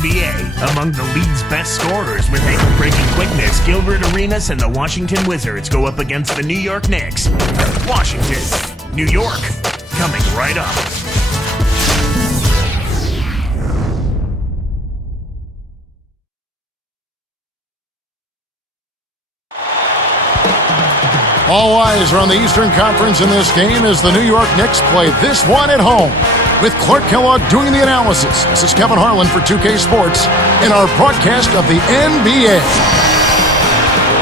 NBA. Among the league's best scorers with ankle-breaking quickness, Gilbert Arenas and the Washington Wizards go up against the New York Knicks. Washington, New York, coming right up. All eyes are on the Eastern Conference in this game as the New York Knicks play this one at home. With Clark Kellogg doing the analysis, this is Kevin Harlan for 2K Sports in our broadcast of the NBA.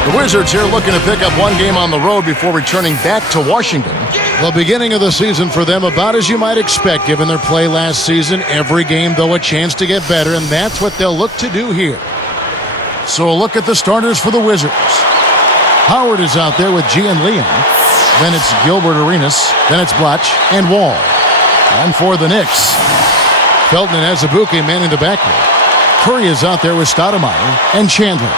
The Wizards here looking to pick up one game on the road before returning back to Washington. The beginning of the season for them about as you might expect given their play last season. Every game, though, a chance to get better, and that's what they'll look to do here. So a look at the starters for the Wizards. Howard is out there with G and Liam. Then it's Gilbert Arenas. Then it's Blatch and Wall. And for the Knicks, Felton and Azubuike manning the backcourt. Curry is out there with Stoudemire and Chandler.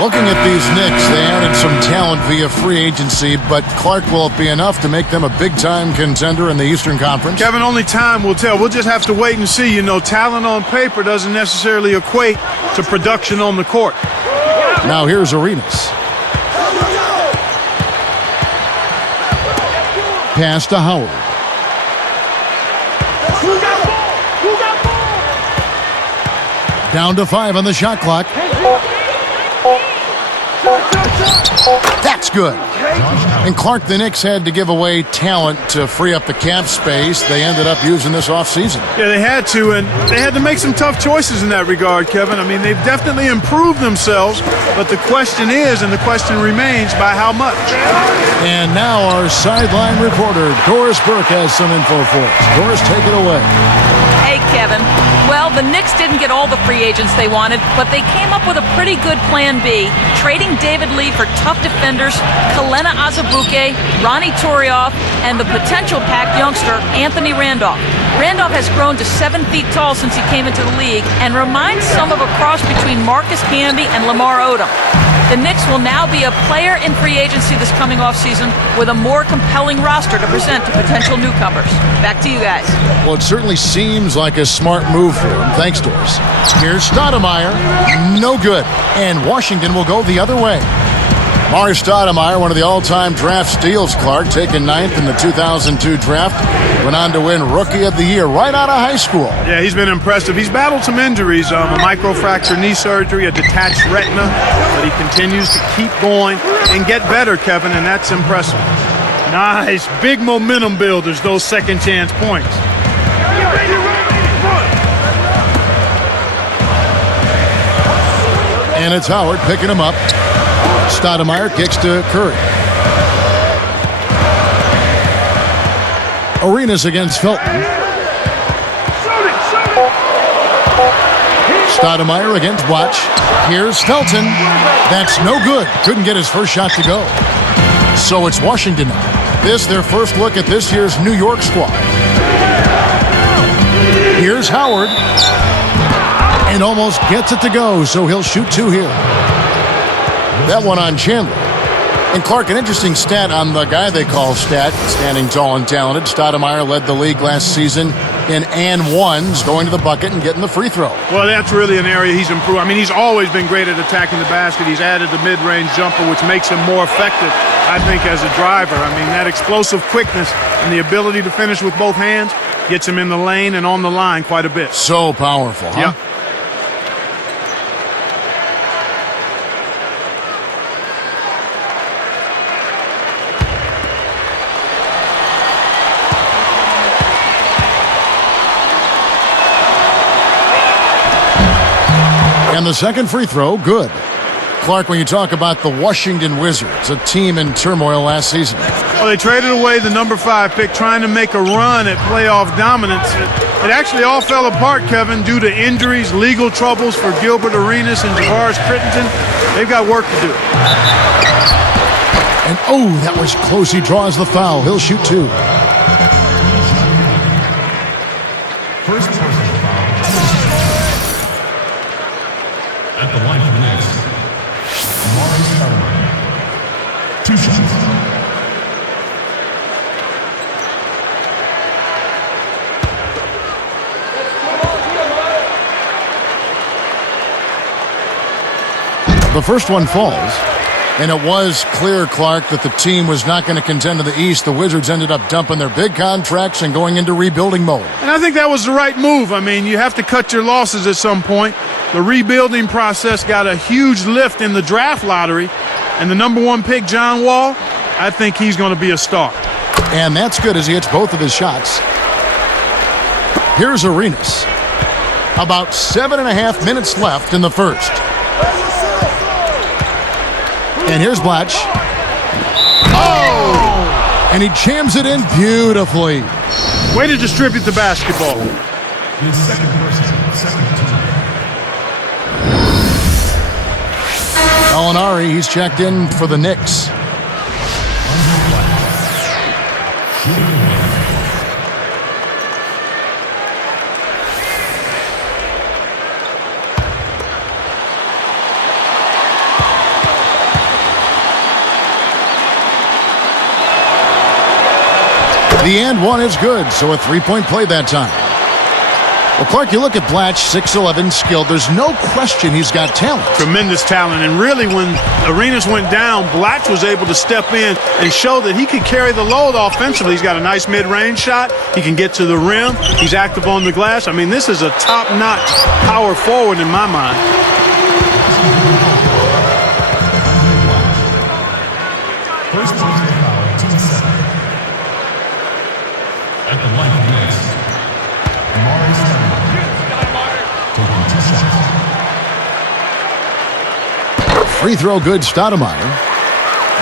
Looking at these Knicks, they added some talent via free agency, but Clark, will it be enough to make them a big-time contender in the Eastern Conference? Kevin, only time will tell. We'll just have to wait and see. You know, talent on paper doesn't necessarily equate to production on the court. Now here's Arenas. Pass to Howard. Down to 5 on the shot clock. That's good. And Clark, the Knicks had to give away talent to free up the cap space. They ended up using this offseason. Yeah, they had to, and they had to make some tough choices in that regard, Kevin. I mean, they've definitely improved themselves, but the question is, and the question remains, by how much? And now our sideline reporter, Doris Burke, has some info for us. Doris, take it away. Hey, Kevin. Well, the Knicks didn't get all the free agents they wanted, but they came up with a pretty good plan B, trading David Lee for tough defenders, Kelena Azubuike, Ronnie Torioff, and the potential packed youngster, Anthony Randolph. Randolph has grown to 7 feet tall since he came into the league and reminds some of a cross between Marcus Camby and Lamar Odom. The Knicks will now be a player in free agency this coming offseason with a more compelling roster to present to potential newcomers. Back to you guys. Well, it certainly seems like a smart move for him. Thanks, Doris. Here's Stoudemire. No good. And Washington will go the other way. Mari Stoudemire, one of the all-time draft steals, Clark, taken 9th in the 2002 draft. Went on to win Rookie of the Year right out of high school. Yeah, he's been impressive. He's battled some injuries, a microfracture knee surgery, a detached retina, but he continues to keep going and get better, Kevin, and that's impressive. Nice, big momentum builders, those second chance points. And it's Howard picking him up. Stoudemire kicks to Curry. Arenas against Felton. Stoudemire against Blatch. Here's Felton. That's no good. Couldn't get his first shot to go. So it's Washington now. This their first look at this year's New York squad. Here's Howard. And almost gets it to go, so he'll shoot 2 here. That one on Chandler. And Clark, an interesting stat on the guy they call Stat, standing tall and talented. Stoudemire led the league last season in and ones, going to the bucket and getting the free throw. Well, that's really an area he's improved. I mean, he's always been great at attacking the basket. He's added the mid-range jumper, which makes him more effective, I think, as a driver. I mean, that explosive quickness and the ability to finish with both hands gets him in the lane and on the line quite a bit. So powerful, huh? Yeah. And the second free throw, good. Clark, when you talk about the Washington Wizards, a team in turmoil last season. Well, they traded away the number 5 pick trying to make a run at playoff dominance. It actually all fell apart, Kevin, due to injuries, legal troubles for Gilbert Arenas and Javaris Crittenton. They've got work to do. And oh, that was close. He draws the foul. He'll shoot 2. First personal foul. At the line for the Knicks, Mari Stoudemire. 2 shots. The first one falls. And it was clear, Clark, that the team was not going to contend in the East. The Wizards ended up dumping their big contracts and going into rebuilding mode. And I think that was the right move. I mean, you have to cut your losses at some point. The rebuilding process got a huge lift in the draft lottery. And the number 1 pick, John Wall, I think he's going to be a star. And that's good as he hits both of his shots. Here's Arenas. About 7.5 minutes left in the first. And here's Blatch. Oh! And he jams it in beautifully. Way to distribute the basketball. His second person, second team. Gallinari, he's checked in for the Knicks. The and one is good, so a three-point play that time. Well, Clark, you look at Blatch, 6'11", skilled. There's no question he's got talent. Tremendous talent. And really, when Arenas went down, Blatch was able to step in and show that he could carry the load offensively. He's got a nice mid-range shot. He can get to the rim. He's active on the glass. I mean, this is a top-notch power forward in my mind. First personal foul, team 7. At the line of Knicks, taking 2 shots. Free throw good, Stoudemire.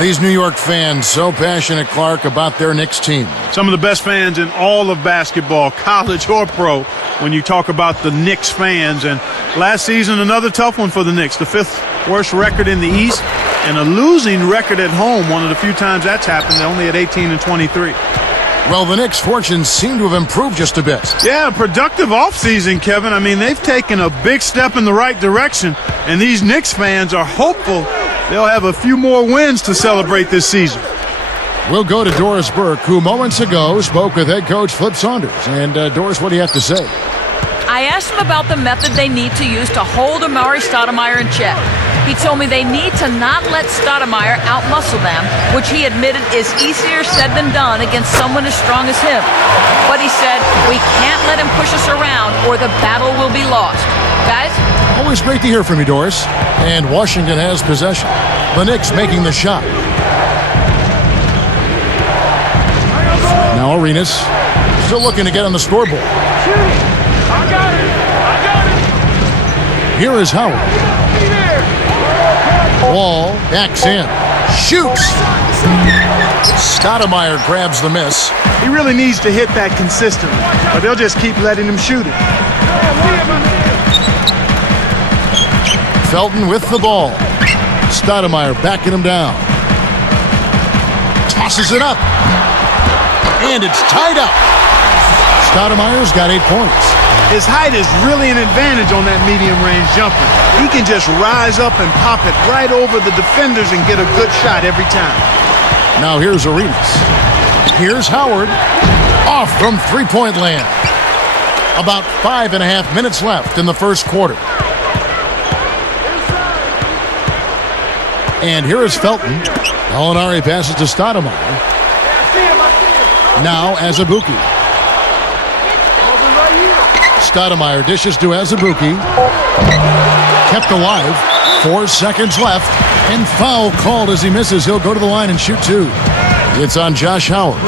These New York fans so passionate, Clark, about their Knicks team. Some of the best fans in all of basketball, college or pro, when you talk about the Knicks fans. And last season, another tough one for the Knicks. The 5th worst record in the East and a losing record at home. One of the few times that's happened. They're only at 18-23. Well, the Knicks' fortunes seem to have improved just a bit. Yeah, productive offseason, Kevin. I mean, they've taken a big step in the right direction, and these Knicks fans are hopeful they'll have a few more wins to celebrate this season. We'll go to Doris Burke, who moments ago spoke with head coach Flip Saunders. And, Doris, what do you have to say? I asked him about the method they need to use to hold Amari Stoudemire in check. He told me they need to not let Stoudemire outmuscle them, which he admitted is easier said than done against someone as strong as him. But he said, we can't let him push us around or the battle will be lost. Guys? Always great to hear from you, Doris. And Washington has possession. The Knicks making the shot. Now Arenas still looking to get on the scoreboard. Here is Howard. Wall backs in. Shoots. Stoudemire grabs the miss. He really needs to hit that consistently, or they'll just keep letting him shoot it. Felton with the ball. Stoudemire backing him down. Tosses it up. And it's tied up. Stoudemire's got 8 points. His height is really an advantage on that medium-range jumper. He can just rise up and pop it right over the defenders and get a good shot every time. Now here's Arenas. Here's Howard. Off from three-point land. About 5.5 minutes left in the first quarter. And here is Felton. Gallinari passes to Stoudemire. Now Azubuike. Stoudemire dishes to Azubuike. Kept alive. 4 seconds left. And foul called as he misses. He'll go to the line and shoot 2. It's on Josh Howard.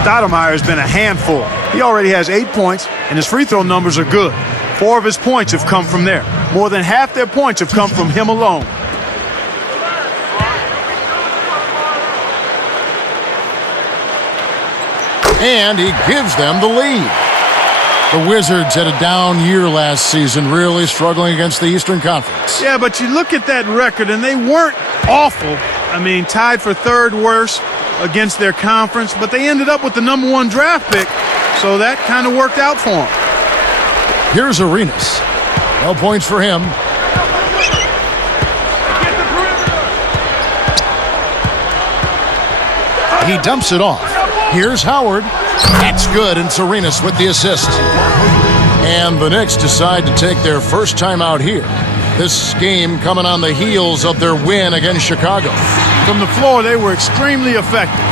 Stoudemire has been a handful. He already has 8 points, and his free throw numbers are good. 4 of his points have come from there. More than half their points have come from him alone. And he gives them the lead. The Wizards had a down year last season, really struggling against the Eastern Conference. Yeah, but you look at that record, and they weren't awful. I mean, tied for 3rd worst against their conference, but they ended up with the number 1 draft pick, so that kind of worked out for them. Here's Arenas. No points for him. He dumps it off. Here's Howard. That's good, and it's Arenas with the assist. And the Knicks decide to take their first time out here. This game coming on the heels of their win against Chicago. From the floor, they were extremely effective.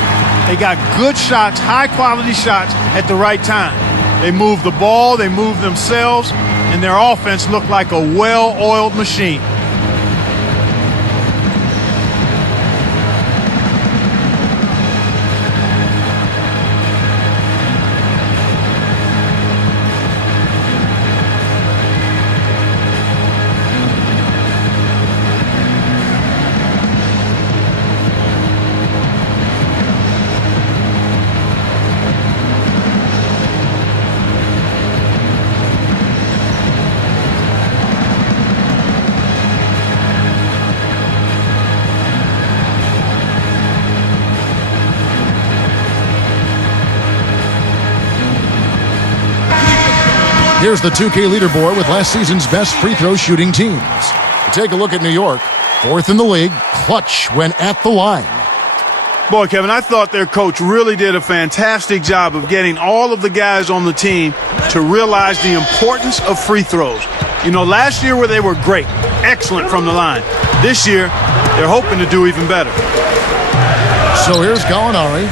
They got good shots, high-quality shots at the right time. They moved the ball, they moved themselves, and their offense looked like a well-oiled machine. Here's the 2K leaderboard with last season's best free throw shooting teams. Take a look at New York, 4th in the league, clutch when at the line. Boy, Kevin, I thought their coach really did a fantastic job of getting all of the guys on the team to realize the importance of free throws. You know, last year where they were great, excellent from the line. This year, they're hoping to do even better. So here's Gallinari.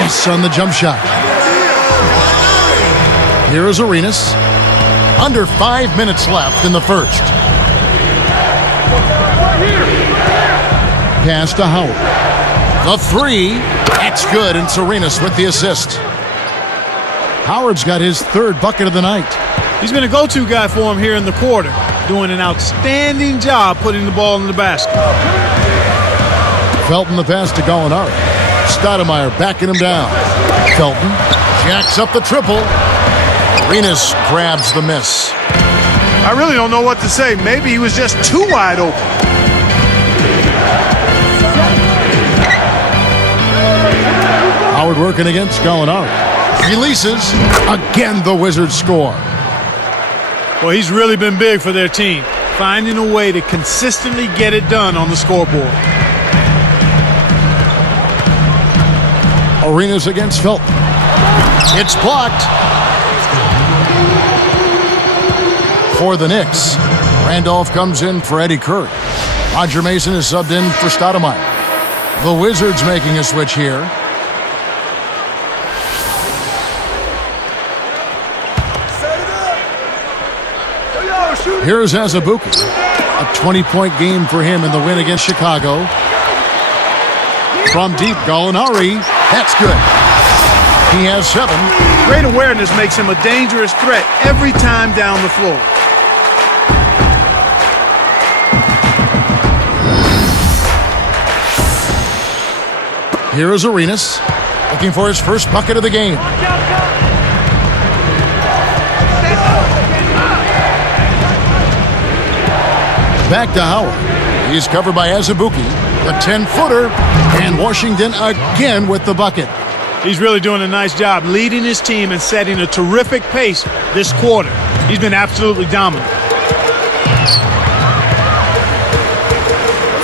Yes, on the jump shot. Here is Arenas. Under 5 minutes left in the first. Pass to Howard. The three. That's good, and Arenas with the assist. Howard's got his third bucket of the night. He's been a go-to guy for him here in the quarter, doing an outstanding job putting the ball in the basket. Felton the pass to Gallinari. Stoudemire backing him down. Felton jacks up the triple. Arenas grabs the miss. I really don't know what to say. Maybe he was just too wide open. Howard working against Gallinari. Releases. Again, the Wizards score. Well, he's really been big for their team, finding a way to consistently get it done on the scoreboard. Arenas against Felton. It's blocked. For the Knicks, Randolph comes in for Eddie Curry. Roger Mason is subbed in for Stoudemire. The Wizards making a switch here. Here's Azubuike. A 20-point game for him in the win against Chicago. From deep, Gallinari. That's good. He has 7. Great awareness makes him a dangerous threat every time down the floor. Here is Arenas, looking for his first bucket of the game. Back to Howard. He's covered by Azubuike, the 10-footer, and Washington again with the bucket. He's really doing a nice job leading his team and setting a terrific pace this quarter. He's been absolutely dominant.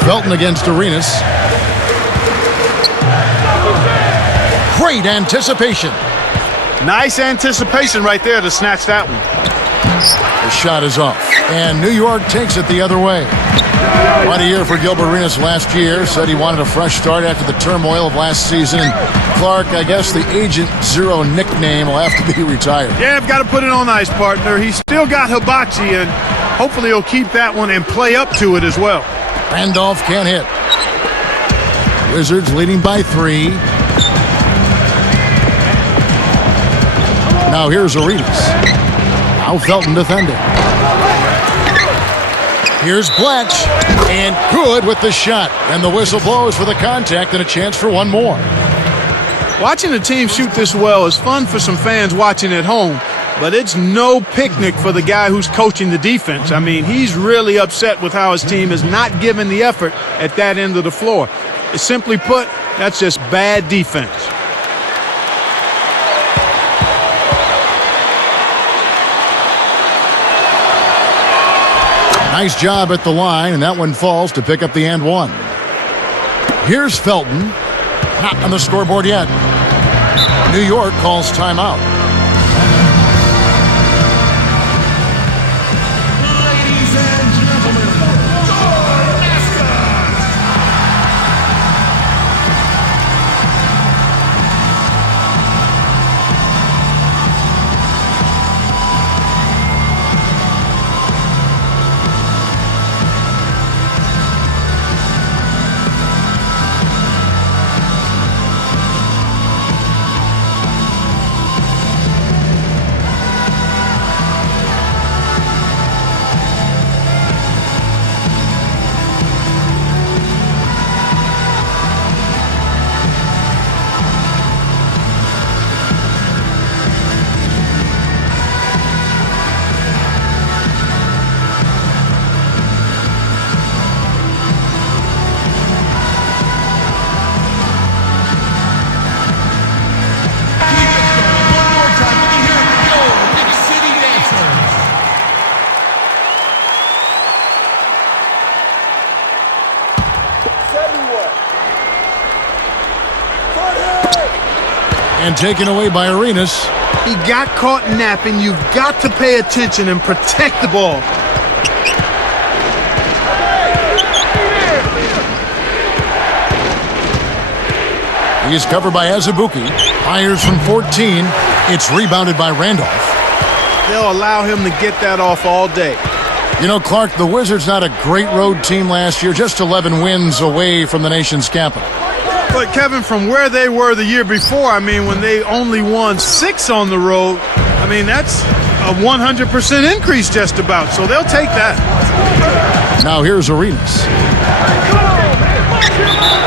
Felton against Arenas. Great anticipation. Nice anticipation right there to snatch that one. The shot is off, and New York takes it the other way. Quite a year for Gilbert Arenas last year. Said he wanted a fresh start after the turmoil of last season. And Clark, I guess the Agent Zero nickname will have to be retired. Yeah, I've got to put it on ice, partner. He's still got Hibachi, and hopefully he'll keep that one and play up to it as well. Randolph can't hit. Wizards leading by 3. Now here's Arenas. Now Felton defending. Here's Blatch, and good with the shot. And the whistle blows for the contact and a chance for one more. Watching the team shoot this well is fun for some fans watching at home, but it's no picnic for the guy who's coaching the defense. I mean, he's really upset with how his team is not giving the effort at that end of the floor. Simply put, that's just bad defense. Nice job at the line, and that one falls to pick up the and one. Here's Felton. Not on the scoreboard yet. New York calls timeout. Ladies and gentlemen, And taken away by Arenas. He got caught napping. You've got to pay attention and protect the ball. He's covered by Azubuike. Fires from 14. It's rebounded by Randolph. They'll allow him to get that off all day. You know, Clark, the Wizards not a great road team last year, just 11 wins away from the nation's capital. But, Kevin, from where they were the year before, I mean, when they only won 6 on the road, I mean, that's a 100% increase just about, so they'll take that. Now here's Arenas.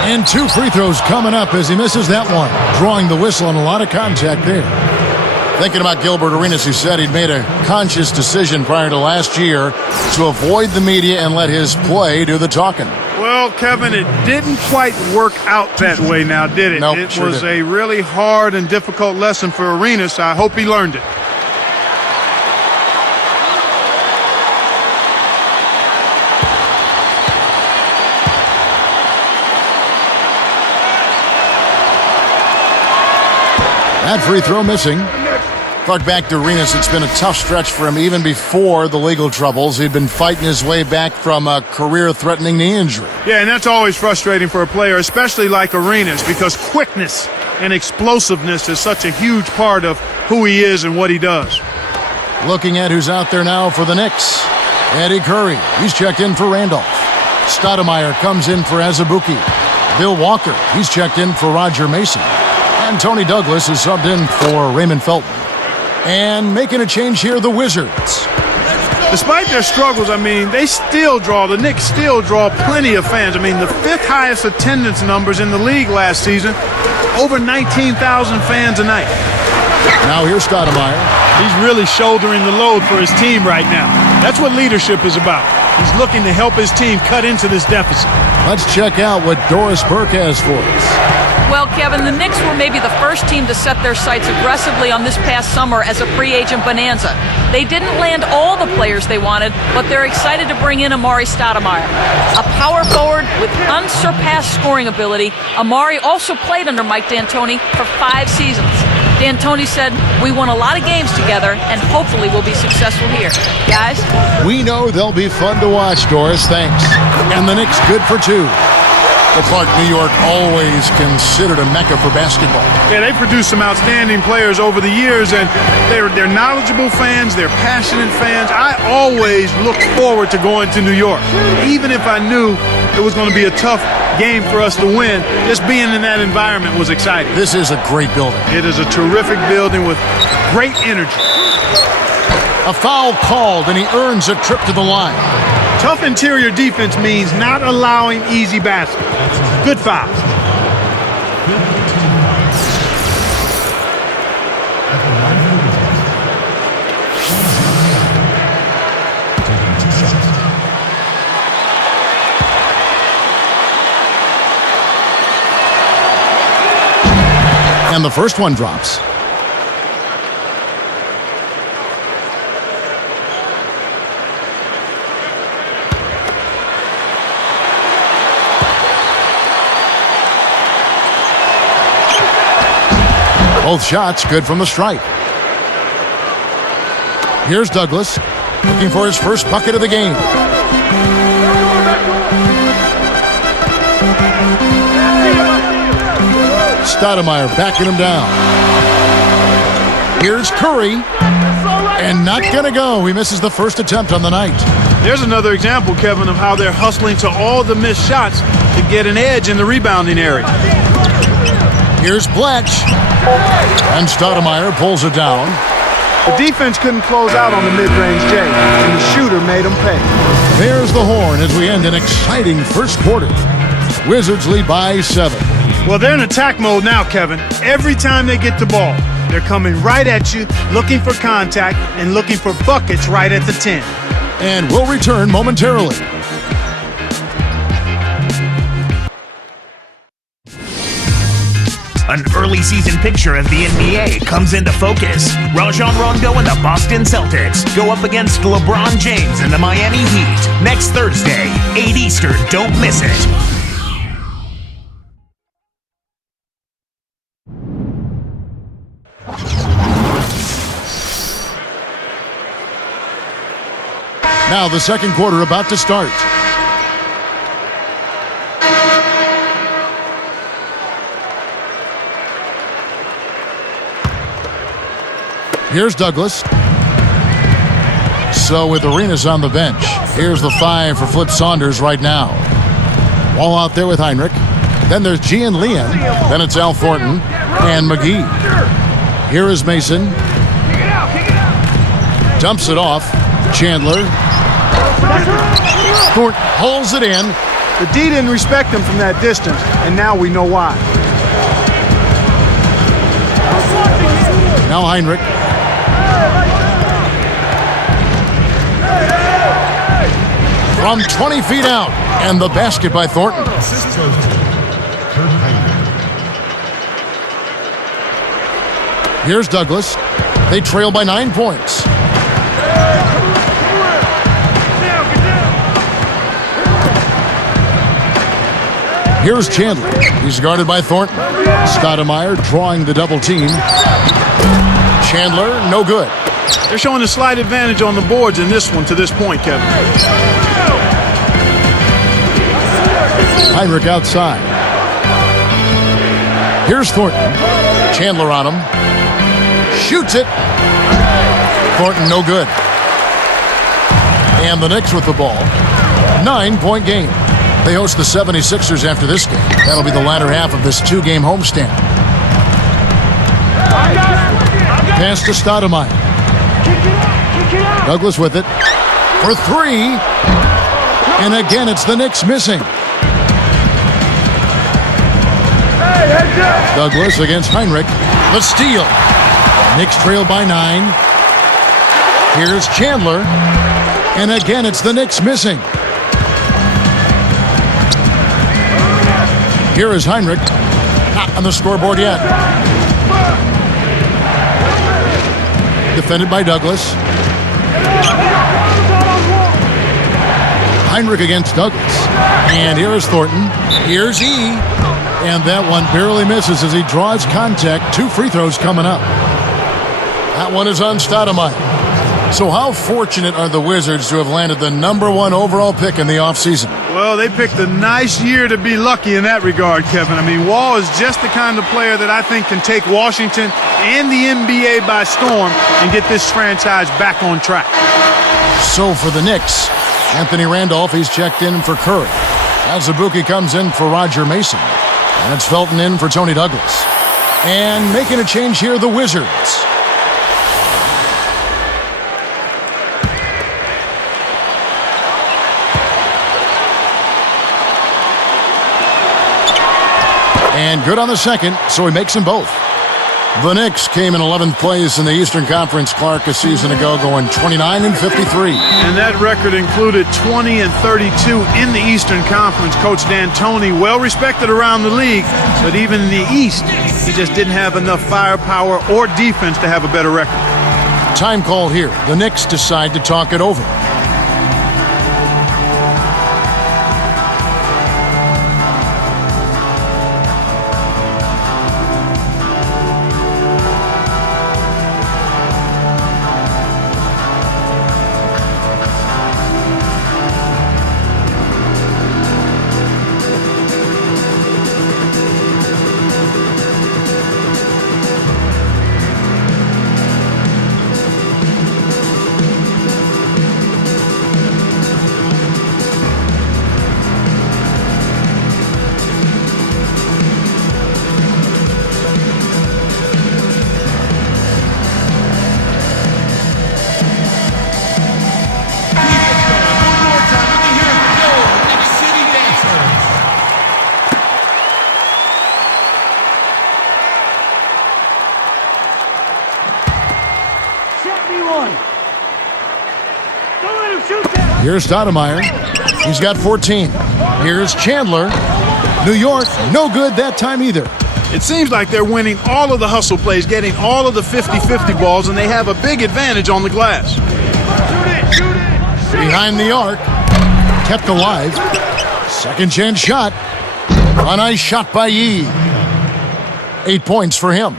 And 2 free throws coming up as he misses that one, drawing the whistle and a lot of contact there. Thinking about Gilbert Arenas, who said he'd made a conscious decision prior to last year to avoid the media and let his play do the talking. Well, Kevin, it didn't quite work out that way now, did it? Nope, it was a really hard and difficult lesson for Arenas. I hope he learned it. That free throw missing. Clark, back to Arenas. It's been a tough stretch for him even before the legal troubles. He'd been fighting his way back from a career-threatening knee injury. Yeah, and that's always frustrating for a player, especially like Arenas, because quickness and explosiveness is such a huge part of who he is and what he does. Looking at who's out there now for the Knicks. Eddie Curry. He's checked in for Randolph. Stoudemire comes in for Azubuike. Bill Walker. He's checked in for Roger Mason. And Tony Douglas is subbed in for Raymond Felton. And making a change here, the Wizards. Despite their struggles, I mean, the Knicks still draw plenty of fans. I mean, the 5th highest attendance numbers in the league last season, over 19,000 fans a night. Now here's Stoudemire. He's really shouldering the load for his team right now. That's what leadership is about. He's looking to help his team cut into this deficit. Let's check out what Doris Burke has for us. Well, Kevin, the Knicks were maybe the first team to set their sights aggressively on this past summer as a free agent bonanza. They didn't land all the players they wanted, but they're excited to bring in Amari Stoudemire. A power forward with unsurpassed scoring ability, Amari also played under Mike D'Antoni for 5 seasons. D'Antoni said, "We won a lot of games together, and hopefully we'll be successful here." Guys? We know they'll be fun to watch, Doris. Thanks. And the Knicks good for 2. The Clark, New York, always considered a mecca for basketball. Yeah, they produced some outstanding players over the years, and they're knowledgeable fans, they're passionate fans. I always looked forward to going to New York. Even if I knew it was going to be a tough game for us to win, just being in that environment was exciting. This is a great building. It is a terrific building with great energy. A foul called, and he earns a trip to the line. Tough interior defense means not allowing easy baskets. Good foul. And the first one drops. Both shots good from the stripe. Here's Douglas, looking for his first bucket of the game. Stoudemire backing him down. Here's Curry, and not gonna go. He misses the first attempt on the night. There's another example, Kevin, of how they're hustling to all the missed shots to get an edge in the rebounding area. Here's Bletch. And Stoudemire pulls it down. The defense couldn't close out on the mid-range J, and the shooter made them pay. There's the horn as we end an exciting first quarter. Wizards lead by 7. Well, they're in attack mode now, Kevin. Every time they get the ball, they're coming right at you, looking for contact, and looking for buckets right at the 10. And we'll return momentarily. An early season picture of the NBA comes into focus. Rajon Rondo and the Boston Celtics go up against LeBron James and the Miami Heat next Thursday, 8 Eastern. Don't miss it. Now the second quarter about to start. Here's Douglas. So with Arenas on the bench, here's the 5 for Flip Saunders right now. Ball out there with Heinrich. Then there's Gian Leon. Then it's Al Thornton and McGee. Here is Mason. Dumps it off. Chandler. Thornton hauls it in. The D didn't respect him from that distance, and now we know why. Now Heinrich. From 20 feet out, and the basket by Thornton. Here's Douglas. They trail by 9 points. Here's Chandler. He's guarded by Thornton. Stoudemire drawing the double team. Chandler, no good. They're showing a slight advantage on the boards in this one to this point, Kevin. Heinrich outside. Here's Thornton. Chandler on him. Shoots it. Thornton, no good. And the Knicks with the ball. 9-point game. They host the 76ers after this game. That'll be the latter half of this 2-game homestand. Pass to Stoudemire. Douglas with it. For 3. And again, it's the Knicks missing. Douglas against Heinrich. The steal. Knicks trail by 9. Here's Chandler. And again, it's the Knicks missing. Here is Heinrich. Not on the scoreboard yet. Defended by Douglas. Heinrich against Douglas. And here is Thornton. Here's E. And that one barely misses as he draws contact. 2 free throws coming up. That one is on Stoudemire. So how fortunate are the Wizards to have landed the #1 overall pick in the offseason? Well, they picked a nice year to be lucky in that regard, Kevin. I mean, Wall is just the kind of player that I think can take Washington and the NBA by storm and get this franchise back on track. So for the Knicks, Anthony Randolph, he's checked in for Curry. Azubuike comes in for Roger Mason. And it's Felton in for Tony Douglas. And making a change here, the Wizards. And good on the second, so he makes them both. The Knicks came in 11th place in the Eastern Conference, Clark, a season ago, going 29-53. And that record included 20-32 in the Eastern Conference. Coach D'Antoni, well respected around the league, but even in the East, he just didn't have enough firepower or defense to have a better record. Time call here. The Knicks decide to talk it over. Here's Stoudemire. He's got 14. Here's Chandler. New York, no good that time either. It seems like they're winning all of the hustle plays, getting all of the 50-50 balls, and they have a big advantage on the glass. Behind the arc. Kept alive. Second chance shot. A nice shot by Yee. 8 points for him.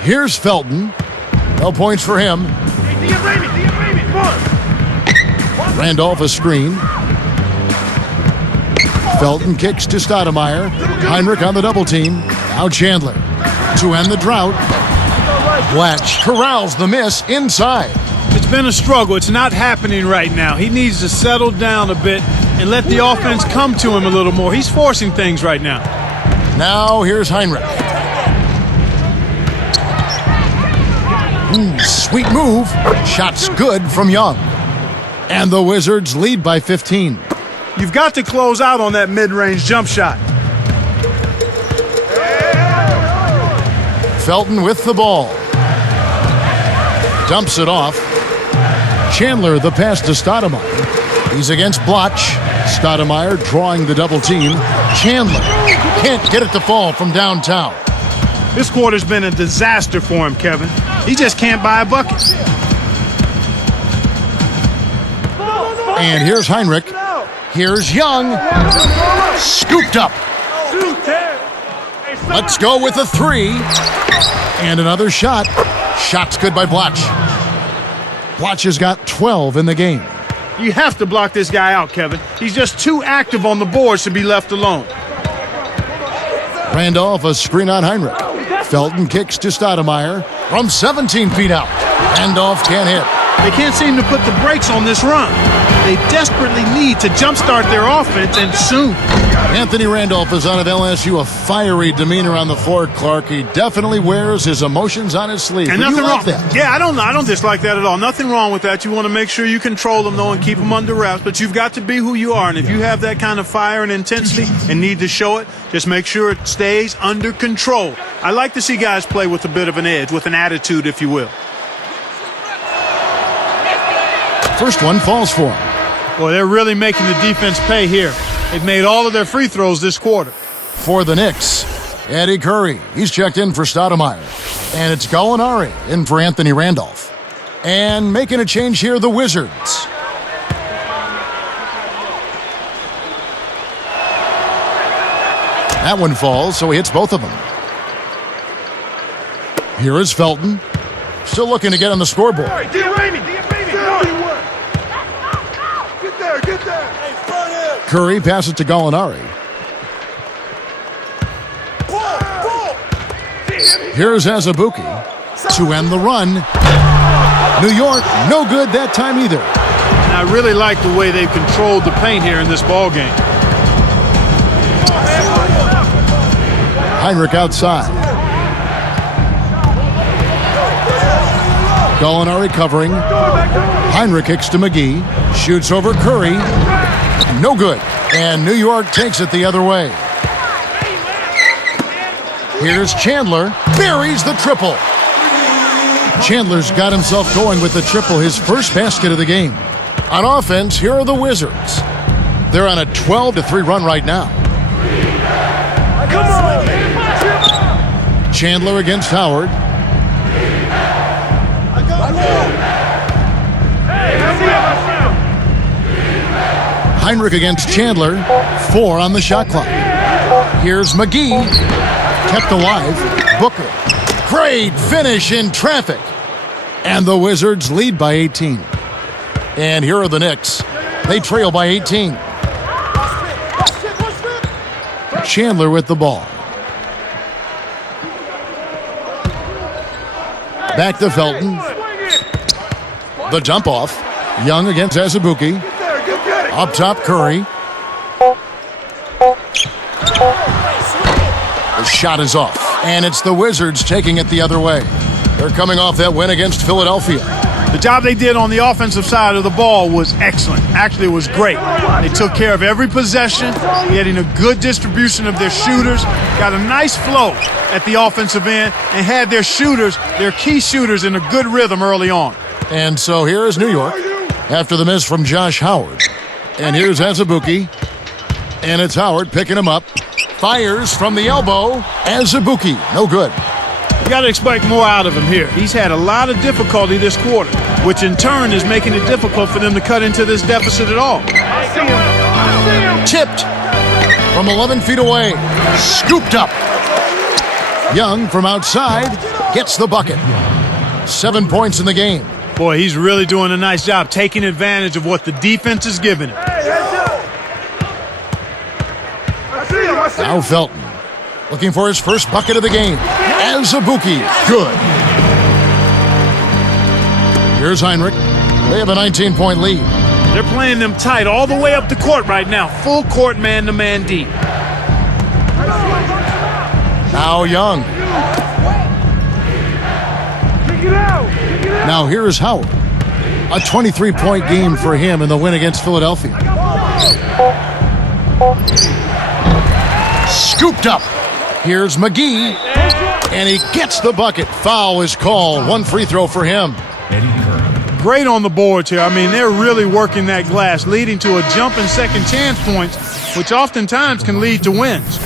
Here's Felton. No points for him. Randolph a screen. Felton kicks to Stoudemire. Heinrich on the double team. Now Chandler to end the drought. Blatch corrals the miss inside. It's been a struggle. It's not happening right now. He needs to settle down a bit and let the offense come to him a little more. He's forcing things right now. Now here's Heinrich. Sweet move. Shot's good from Young. And the Wizards lead by 15. You've got to close out on that mid-range jump shot. Felton with the ball. Dumps it off. Chandler the pass to Stoudemire. He's against Blatch. Stoudemire drawing the double team. Chandler can't get it to fall from downtown. This quarter's been a disaster for him, Kevin. He just can't buy a bucket. And here's Heinrich. Here's Young. Scooped up. Let's go with a three. And another shot. Shot's good by Blatch. Blatch has got 12 in the game. You have to block this guy out, Kevin. He's just too active on the boards to be left alone. Randolph a screen on Heinrich. Felton kicks to Stoudemire from 17 feet out. Randolph can't hit. They can't seem to put the brakes on this run. They desperately need to jumpstart their offense, and soon. Anthony Randolph is on at LSU, a fiery demeanor on the floor, Clark. He definitely wears his emotions on his sleeve. And nothing wrong. That? Yeah, I don't dislike that at all. Nothing wrong with that. You want to make sure you control them, though, and keep them under wraps. But you've got to be who you are. And if you have that kind of fire and intensity and need to show it, just make sure it stays under control. I like to see guys play with a bit of an edge, with an attitude, if you will. First one falls for him. Boy, they're really making the defense pay here. They've made all of their free throws this quarter. For the Knicks, Eddie Curry. He's checked in for Stoudemire. And it's Gallinari in for Anthony Randolph. And making a change here, the Wizards. That one falls, so he hits both of them. Here is Felton. Still looking to get on the scoreboard. Curry passes to Gallinari. Here's Azubuike to end the run. New York, no good that time either. And I really like the way they've controlled the paint here in this ball game. Heinrich outside. Gallinari covering. Heinrich kicks to McGee. Shoots over Curry. No good. And New York takes it the other way. Here's Chandler. Buries the triple. Chandler's got himself going with the triple, his first basket of the game. On offense, here are the Wizards. They're on a 12-3 run right now. Chandler against Howard. Heinrich against Chandler. 4 on the shot clock. Here's McGee. Kept alive. Booker. Great finish in traffic. And the Wizards lead by 18. And here are the Knicks. They trail by 18. Chandler with the ball. Back to Felton. The dump off. Young against Azubuike. Up top, Curry. The shot is off. And it's the Wizards taking it the other way. They're coming off that win against Philadelphia. The job they did on the offensive side of the ball was excellent. Actually, it was great. They took care of every possession, getting a good distribution of their shooters, got a nice flow at the offensive end, and had their shooters, their key shooters, in a good rhythm early on. And so here is New York after the miss from Josh Howard. And here's Azubuike. And it's Howard picking him up. Fires from the elbow. Azubuike, no good. You got to expect more out of him here. He's had a lot of difficulty this quarter, which in turn is making it difficult for them to cut into this deficit at all. Tipped from 11 feet away. Scooped up. Young from outside gets the bucket. 7 points in the game. Boy, he's really doing a nice job taking advantage of what the defense is giving him. Now Felton, looking for his first bucket of the game. Azubuike, good. Here's Heinrich. They have a 19-point lead. They're playing them tight all the way up the court right now. Full court man-to-man deep. Now Young. Now here's Howard. A 23-point game for him in the win against Philadelphia. Scooped up. Here's McGee. And he gets the bucket. Foul is called. One free throw for him. Great on the boards here. I mean, they're really working that glass, leading to a jump and second chance points, which oftentimes can lead to wins.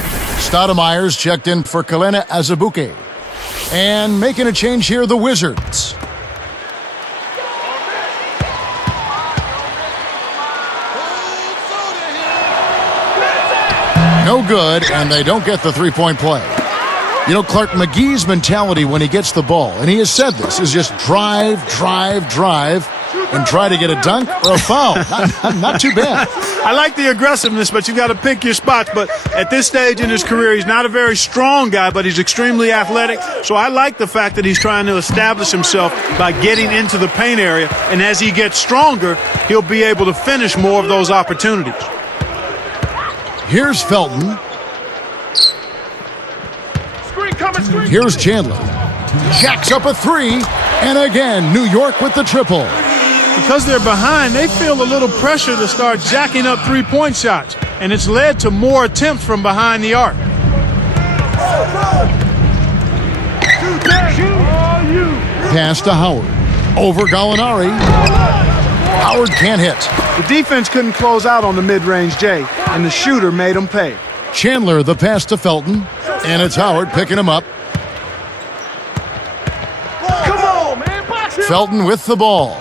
Stoudemire's checked in for Kalena Azubuike. And making a change here, the Wizards. No good, and they don't get the three-point play. You know, Clark, McGee's mentality when he gets the ball, and he has said this, is just drive, drive, drive, and try to get a dunk or a foul. Not too bad. I like the aggressiveness, but you've got to pick your spots. But at this stage in his career, he's not a very strong guy, but he's extremely athletic. So I like the fact that he's trying to establish himself by getting into the paint area. And as he gets stronger, he'll be able to finish more of those opportunities. Here's Felton. Here's Chandler. Jacks up a three. And again, New York with the triple. Because they're behind, they feel a little pressure to start jacking up three-point shots. And it's led to more attempts from behind the arc. Pass to Howard. Over Gallinari. Howard can't hit. The defense couldn't close out on the mid-range J, and the shooter made him pay. Chandler, the pass to Felton. And it's Howard picking him up. Felton with the ball.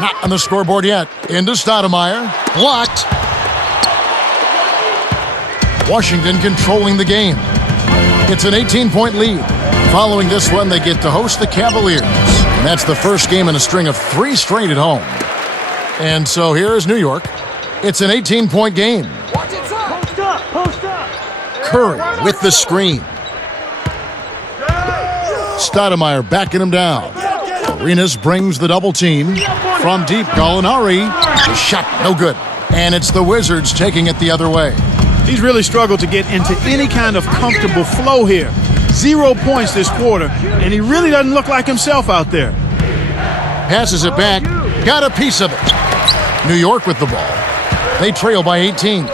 Not on the scoreboard yet. Into Stoudemire. Blocked. Washington controlling the game. It's an 18-point lead. Following this one, they get to host the Cavaliers. And that's the first game in a string of 3 straight at home. And so here is New York. It's an 18-point game. Post up, post up. Curry with the screen. Stoudemire backing him down. Arenas brings the double team. From deep, Gallinari. The shot, no good. And it's the Wizards taking it the other way. He's really struggled to get into any kind of comfortable flow here. 0 points this quarter, and he really doesn't look like himself out there. Passes it back. Got a piece of it. New York with the ball. They trail by 18.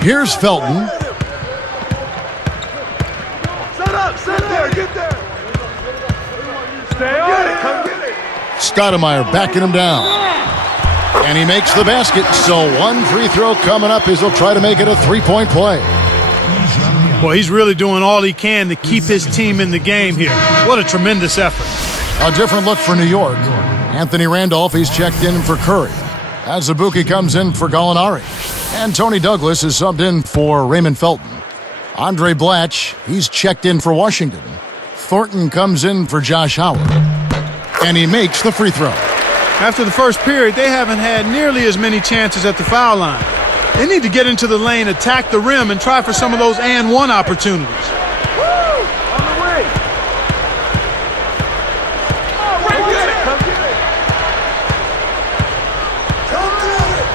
Here's Felton. Sit there, get there. Stay on it, come get it. Stoudemire backing him down. And he makes the basket. So one free throw coming up as he'll try to make it a 3-point play. Well, he's really doing all he can to keep his team in the game here. What a tremendous effort. A different look for New York. Anthony Randolph, he's checked in for Curry. Azubuike comes in for Gallinari. And Tony Douglas is subbed in for Raymond Felton. Andre Blatch, he's checked in for Washington. Thornton comes in for Josh Howard. And he makes the free throw. After the first period, they haven't had nearly as many chances at the foul line. They need to get into the lane, attack the rim, and try for some of those and one opportunities. Woo! On the way. Oh, right, come get it, come get it. Come get it.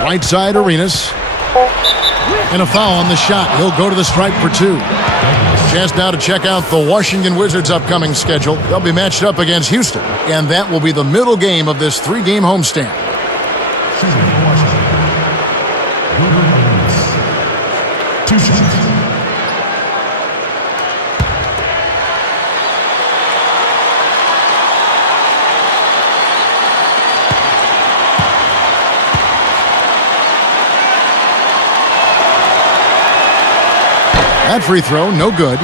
No. Right side, Arenas. And a foul on the shot. He'll go to the stripe for 2. Chance now to check out the Washington Wizards' upcoming schedule. They'll be matched up against Houston, and that will be the middle game of this 3-game homestand. Two shots. That free throw, no good.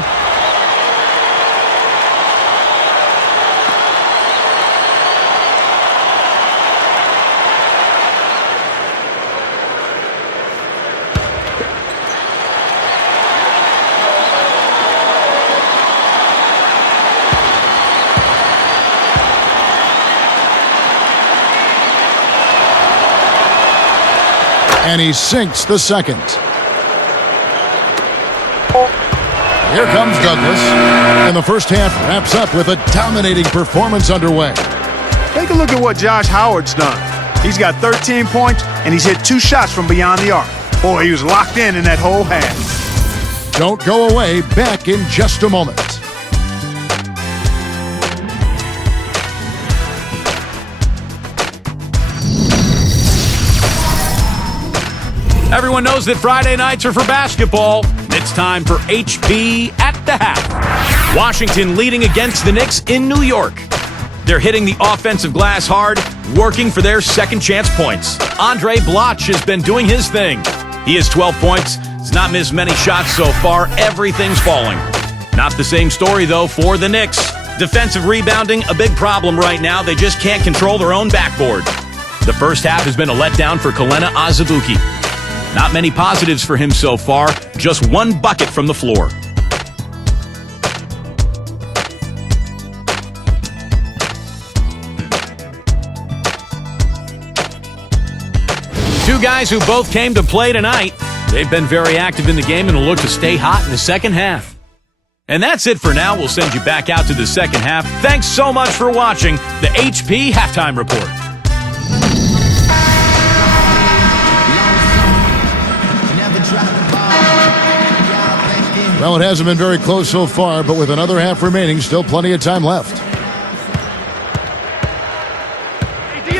And he sinks the second. Here comes Douglas. And the first half wraps up with a dominating performance underway. Take a look at what Josh Howard's done. He's got 13 points, and he's hit 2 shots from beyond the arc. Boy, he was locked in that whole half. Don't go away. Back in just a moment. Everyone knows that Friday nights are for basketball. It's time for HP at the half. Washington leading against the Knicks in New York. They're hitting the offensive glass hard, working for their second chance points. Andre Bloch has been doing his thing. He has 12 points. He's not missed many shots so far. Everything's falling. Not the same story, though, for the Knicks. Defensive rebounding, a big problem right now. They just can't control their own backboard. The first half has been a letdown for Kelena Azubuike. Not many positives for him so far, just 1 bucket from the floor. Two guys who both came to play tonight. They've been very active in the game and will look to stay hot in the second half. And that's it for now. We'll send you back out to the second half. Thanks so much for watching the HP Halftime Report. Well, it hasn't been very close so far, but with another half remaining, still plenty of time left.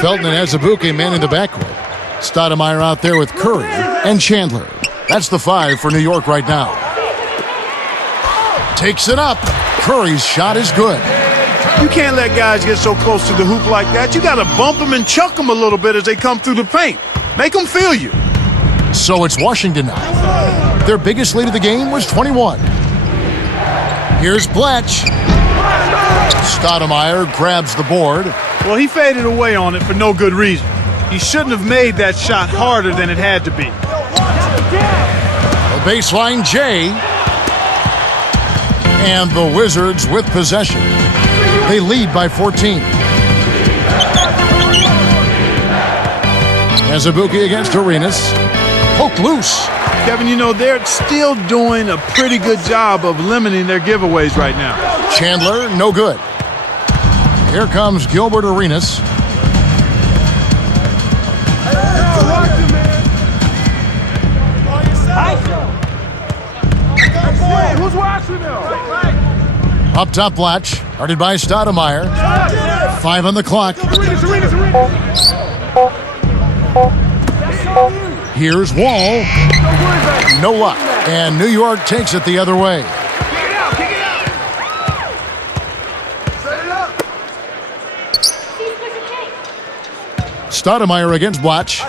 Felton and Azubuike manning the backcourt. Stoudemire out there with Curry and Chandler. That's the 5 for New York right now. Takes it up. Curry's shot is good. You can't let guys get so close to the hoop like that. You got to bump them and chuck them a little bit as they come through the paint. Make them feel you. So it's Washington now. Their biggest lead of the game was 21. Here's Bletch. Stoudemire grabs the board. Well, he faded away on it for no good reason. He shouldn't have made that shot harder than it had to be. A baseline J. And the Wizards with possession. They lead by 14. Azubuike against Arenas. Poked loose. Kevin, you know, they're still doing a pretty good job of limiting their giveaways right now. Chandler, no good. Here comes Gilbert Arenas. Who's watching now? Up top, Blatch. Guarded by Stoudemire. 5 on the clock. Here's Wall. No luck. And New York takes it the other way. Stoudemire against Blatch.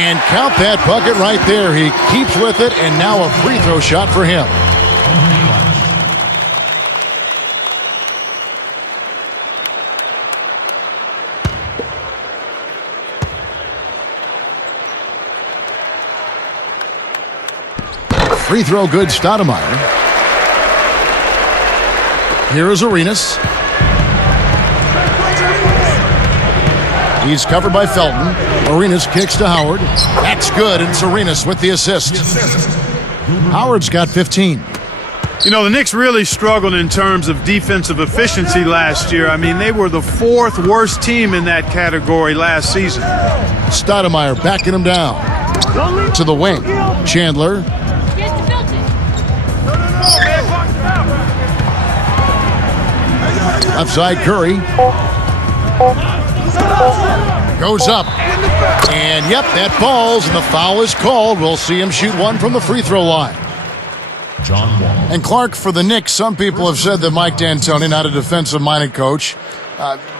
And count that bucket right there. He keeps with it, and now a free throw shot for him. Free throw good, Stoudemire. Here is Arenas. He's covered by Felton. Arenas kicks to Howard. That's good, and it's Arenas with the assist. Howard's got 15. You know, the Knicks really struggled in terms of defensive efficiency last year. I mean, they were the 4th worst team in that category last season. Stoudemire backing him down. To the wing. Chandler. Left side, Curry. Goes up. And, yep, that falls, and the foul is called. We'll see him shoot one from the free throw line. John Wall. And Clark, for the Knicks, some people have said that Mike D'Antoni, not a defensive-minded coach.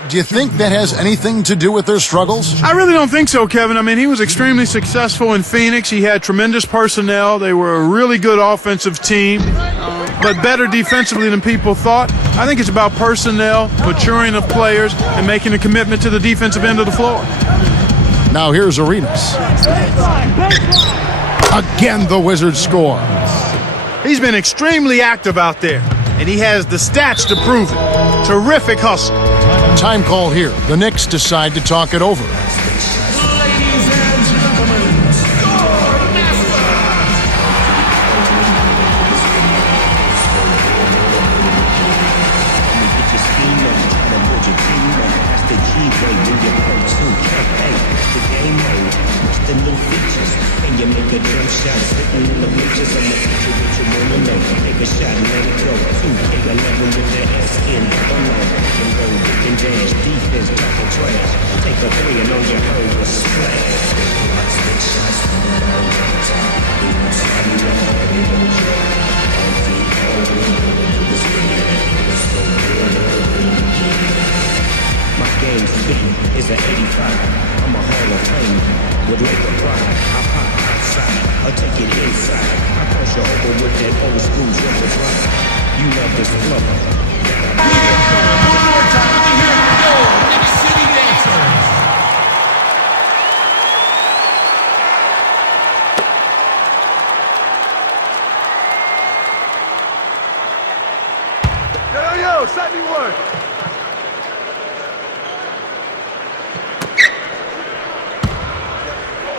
Do you think that has anything to do with their struggles? I really don't think so, Kevin. I mean, he was extremely successful in Phoenix. He had tremendous personnel. They were a really good offensive team, but better defensively than people thought. I think it's about personnel, maturing of players, and making a commitment to the defensive end of the floor. Now here's Arenas. Again, the Wizards score. He's been extremely active out there, and he has the stats to prove it. Terrific hustle. Time call here. The Knicks decide to talk it over. new features. And you make a jump shot, sitting in the bleachers. I'm the teacher that you wanna know. Take a shot and let it go. 2, take a level with the S in. And go, kick and dash, defense, talking trash. Take a 3 and on your heard was splash. Take shots from the low top. You won't stop me when I'm ready to drop. My game speed is an 85. I'm a Hall of Famer with Laker pride. I pop outside, I'll take it inside. I cross you over with that old school jumper drive. You love this flow. One more time, let me hear it go. Knicks City Dancers. Yo, set me one.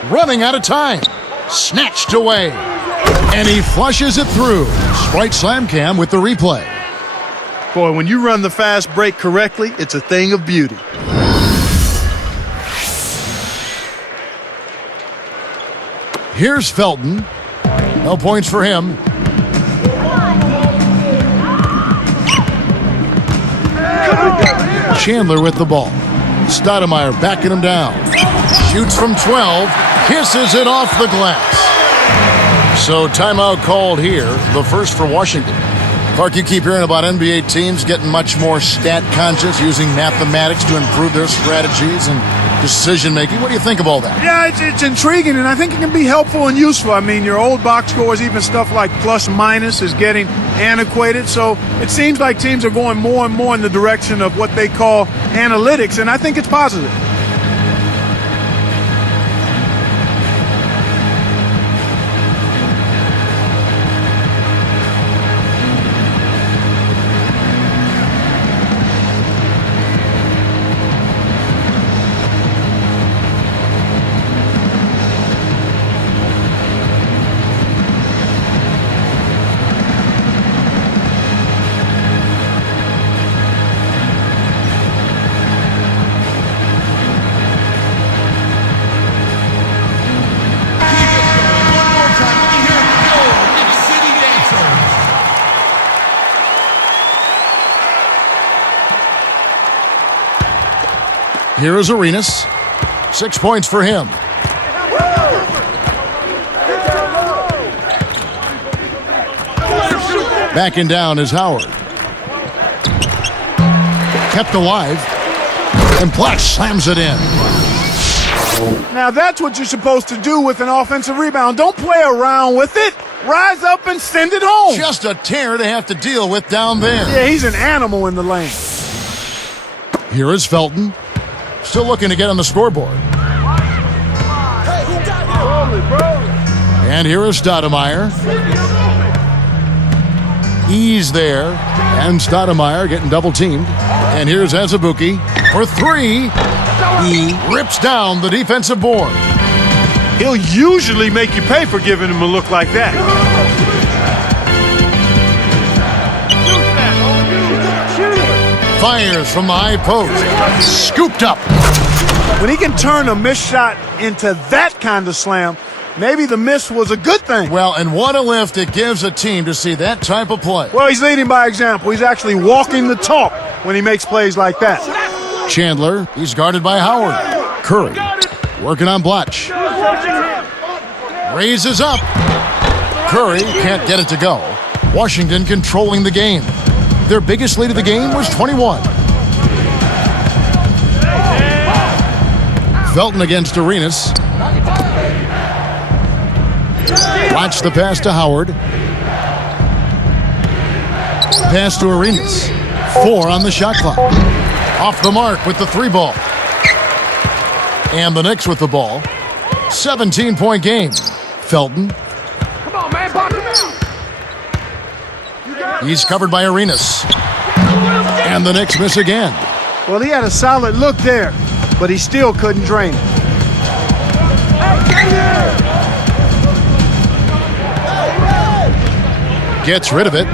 Running out of time. Snatched away. And he flushes it through. Sprite Slam Cam with the replay. Boy, when you run the fast break correctly, it's a thing of beauty. Here's Felton. No points for him. Chandler with the ball. Stoudemire backing him down. Shoots from 12. Kisses it off the glass. So timeout called here. The first for Washington. Clark, you keep hearing about NBA teams getting much more stat conscious, using mathematics to improve their strategies and decision making. What do you think of all that? Yeah, it's intriguing, and I think it can be helpful and useful. I mean, your old box scores, even stuff like plus minus, is getting antiquated. So it seems like teams are going more and more in the direction of what they call analytics, and I think it's positive. Here is Arenas. 6 points for him. Backing down is Howard. Kept alive. And Black slams it in. Now that's what you're supposed to do with an offensive rebound. Don't play around with it. Rise up and send it home. Just a tear to have to deal with down there. Yeah, he's an animal in the lane. Here is Felton. Still looking to get on the scoreboard. And here is Stoudemire. He's there. And Stoudemire getting double teamed. And here's Azubuike for 3. He rips down the defensive board. He'll usually make you pay for giving him a look like that. Fires from the high post. Scooped up. When he can turn a missed shot into that kind of slam, maybe the miss was a good thing. Well, and what a lift it gives a team to see that type of play. Well, he's leading by example. He's actually walking the talk when he makes plays like that. Chandler, he's guarded by Howard. Curry, working on Blatch. Raises up. Curry can't get it to go. Washington controlling the game. Their biggest lead of the game was 21. Felton against Arenas. Watch the pass to Howard. Pass to Arenas. 4 on the shot clock. Off the mark with the 3 ball. And the Knicks with the ball. 17-point game. Felton. Come on, man, box him out. He's covered by Arenas. And the Knicks miss again. Well, he had a solid look there, but he still couldn't drain it. Gets rid of it.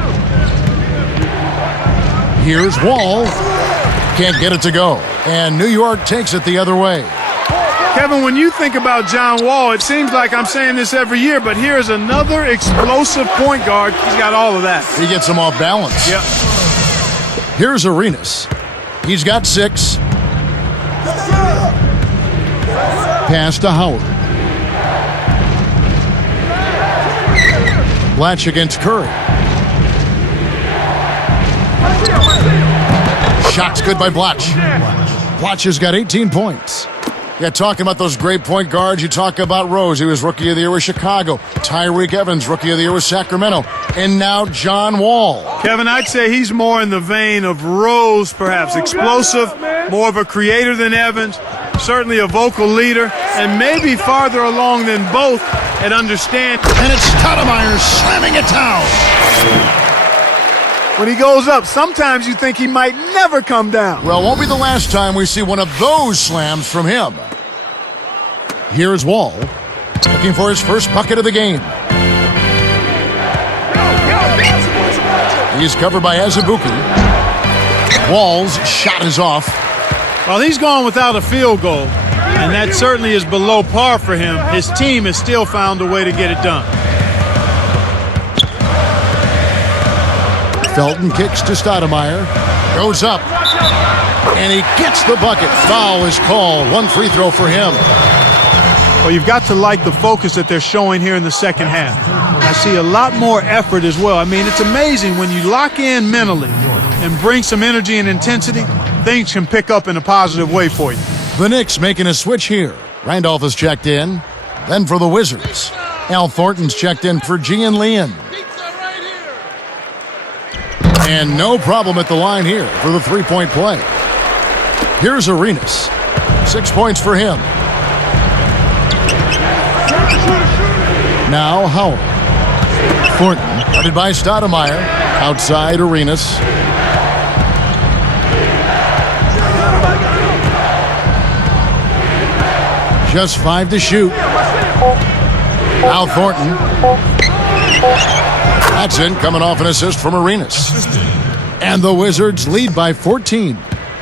Here's Wall. Can't get it to go. And New York takes it the other way. Kevin, when you think about John Wall, it seems like I'm saying this every year, but here's another explosive point guard. He's got all of that. He gets him off balance. Yep. Here's Arenas. He's got 6. Pass to Howard. Blatch against Curry. Shot's good by Blatch. Blatch has got 18 points. Yeah, talking about those great point guards, you talk about Rose. He was Rookie of the Year with Chicago. Tyreek Evans, Rookie of the Year with Sacramento. And now John Wall. Kevin, I'd say he's more in the vein of Rose, perhaps. Explosive, more of a creator than Evans. Certainly a vocal leader, and maybe farther along than both at understand. And it's Stoudemire slamming it down. When he goes up, sometimes you think he might never come down. Well, won't be the last time we see one of those slams from him. Here's Wall, looking for his first bucket of the game. He's covered by Azubuike. Wall's shot is off. Well, he's gone without a field goal, and that certainly is below par for him. His team has still found a way to get it done. Felton kicks to Stoudemire. Goes up. And he gets the bucket. Foul is called. 1 free throw for him. Well, you've got to like the focus that they're showing here in the second half. I see a lot more effort as well. I mean, it's amazing when you lock in mentally and bring some energy and intensity, things can pick up in a positive way for you. The Knicks making a switch here. Randolph is checked in. Then for the Wizards, Al Thornton's checked in for Gian Leon. And no problem at the line here for the three-point play. Here's Arenas. 6 points for him. Now Howard. Thornton, guarded by Stoudemire. Outside Arenas. Just 5 to shoot. Now Thornton. That's in, coming off an assist from Arenas. And the Wizards lead by 14.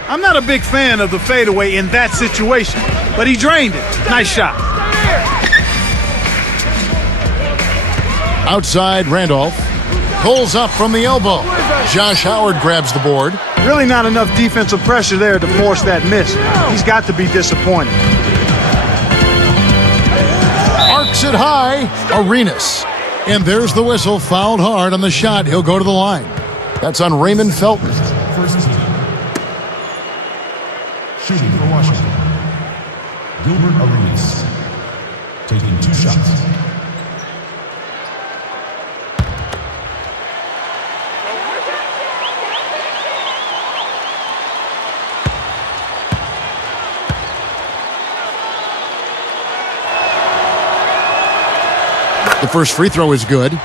I'm not a big fan of the fadeaway in that situation, but he drained it. Nice shot. Outside Randolph. Pulls up from the elbow. Josh Howard grabs the board. Really not enough defensive pressure there to force that miss. He's got to be disappointed. Arcs it high. Arenas. And there's the whistle. Fouled hard on the shot. He'll go to the line. That's on Raymond Felton. First team. Shooting for Washington. Gilbert Arenas. Taking 2 shots. The first free throw is good.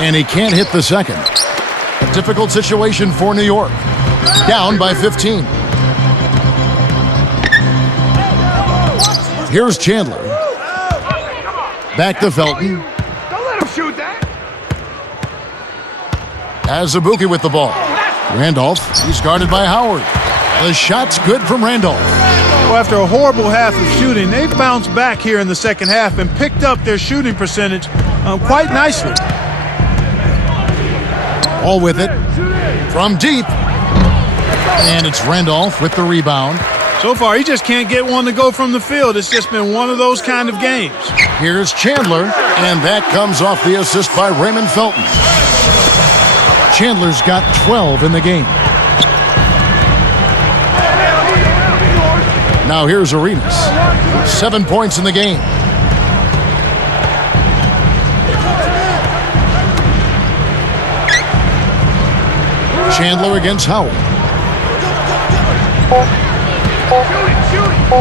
And he can't hit the second. A difficult situation for New York. Down by 15. Here's Chandler. Back to Felton. Don't let him shoot that. Azubuike with the ball. Randolph, he's guarded by Howard. The shot's good from Randolph. Well, after a horrible half of shooting, they've bounced back here in the second half and picked up their shooting percentage quite nicely. All with it from deep. And it's Randolph with the rebound. So far, he just can't get one to go from the field. It's just been one of those kind of games. Here's Chandler, and that comes off the assist by Raymond Felton. Chandler's got 12 in the game. Now here's Arenas. 7 points in the game. Chandler against Howard.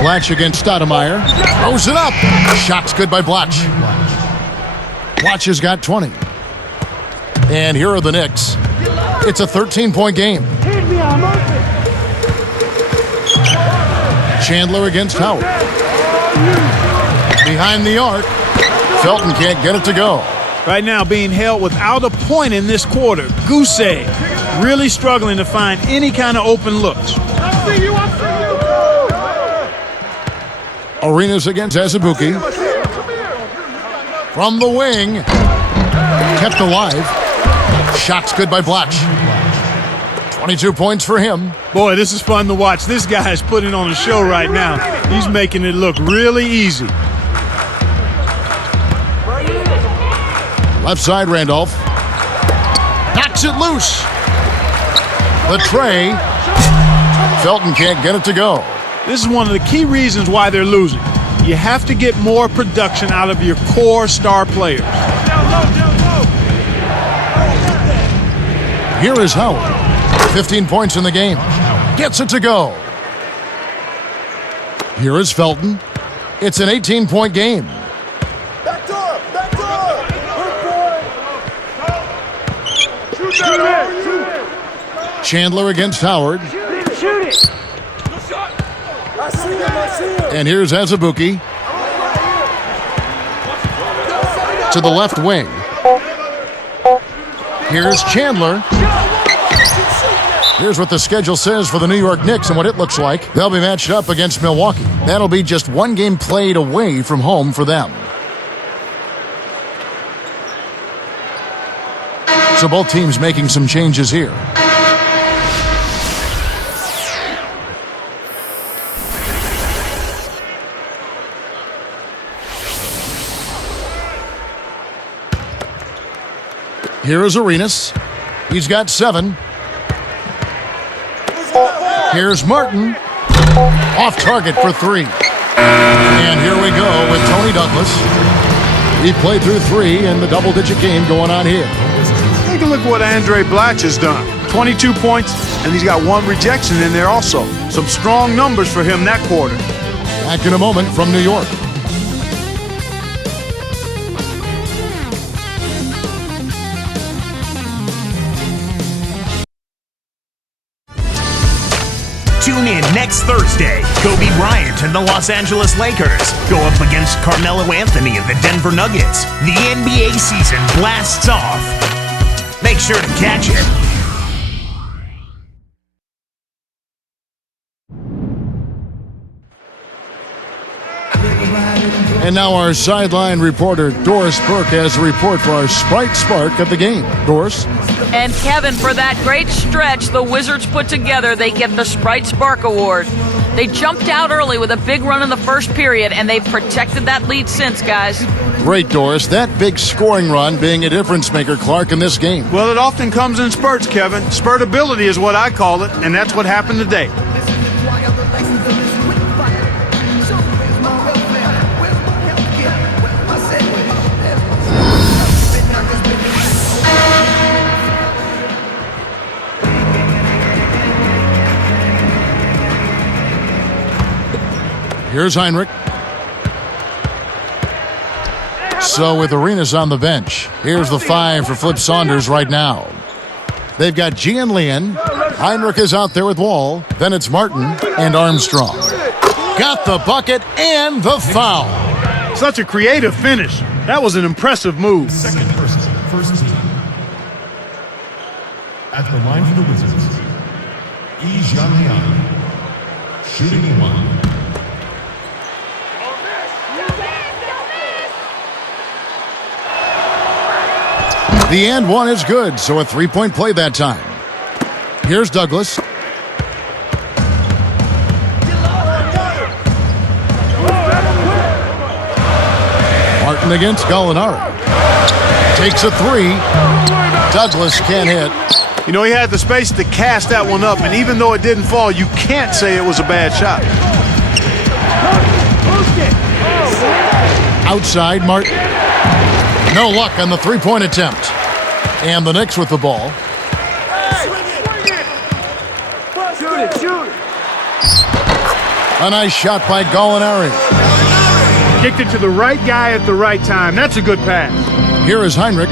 Blatch against Stoudemire. Throws it up. Shot's good by Blatch. Blatch has got 20. And here are the Knicks. It's a 13-point game. Chandler against Howard. Behind the arc. Felton can't get it to go. Right now being held without a point in this quarter. Goose egg. Really struggling to find any kind of open looks. Arenas against Azubuike. From the wing. Kept alive. Shot's good by Blatch. 22 points for him. Boy, this is fun to watch. This guy is putting on a show right now. He's making it look really easy. Left side, Randolph. Knocks it loose. The tray. Felton can't get it to go. This is one of the key reasons why they're losing. You have to get more production out of your core star players. Here is Howard. 15 points in the game. Gets it to go. Here is Felton. It's an 18-point game. Chandler against Howard. And here's Azubuike. To the left wing. Here's Chandler. Here's what the schedule says for the New York Knicks and what it looks like. They'll be matched up against Milwaukee. That'll be just one game played away from home for them. So both teams making some changes here. Here is Arenas. He's got 7. Here's Martin. Off target for 3. And here we go with Tony Douglas. He played through 3 in the double-digit game going on here. Take a look at what Andre Blatch has done. 22 points, and he's got 1 rejection in there also. Some strong numbers for him that quarter. Back in a moment from New York. Tune in next Thursday. Kobe Bryant and the Los Angeles Lakers go up against Carmelo Anthony and the Denver Nuggets. The NBA season blasts off. Make sure to catch it. And now our sideline reporter, Doris Burke, has a report for our Sprite Spark of the game. Doris? And Kevin, for that great stretch the Wizards put together, they get the Sprite Spark Award. They jumped out early with a big run in the first period, and they've protected that lead since, guys. Great, Doris. That big scoring run being a difference maker, Clark, in this game. Well, it often comes in spurts, Kevin. Spurtability is what I call it, and that's what happened today. Here's Heinrich. So with Arenas on the bench, here's the 5 for Flip Saunders right now. They've got G and Leon. Heinrich is out there with Wall. Then it's Martin and Armstrong. Got the bucket and the foul. Such a creative finish. That was an impressive move. Second person, first team. At the line for the Wizards, E. Jianlian. Shooting 1. The and 1 is good, so a 3-point play that time. Here's Douglas. Martin against Gallinari. Takes a 3. Douglas can't hit. You know, he had the space to cast that one up, and even though it didn't fall, you can't say it was a bad shot. Outside, Martin. No luck on the 3-point attempt. And the Knicks with the ball. A nice shot by Gallinari. Kicked it to the right guy at the right time. That's a good pass. Here is Heinrich.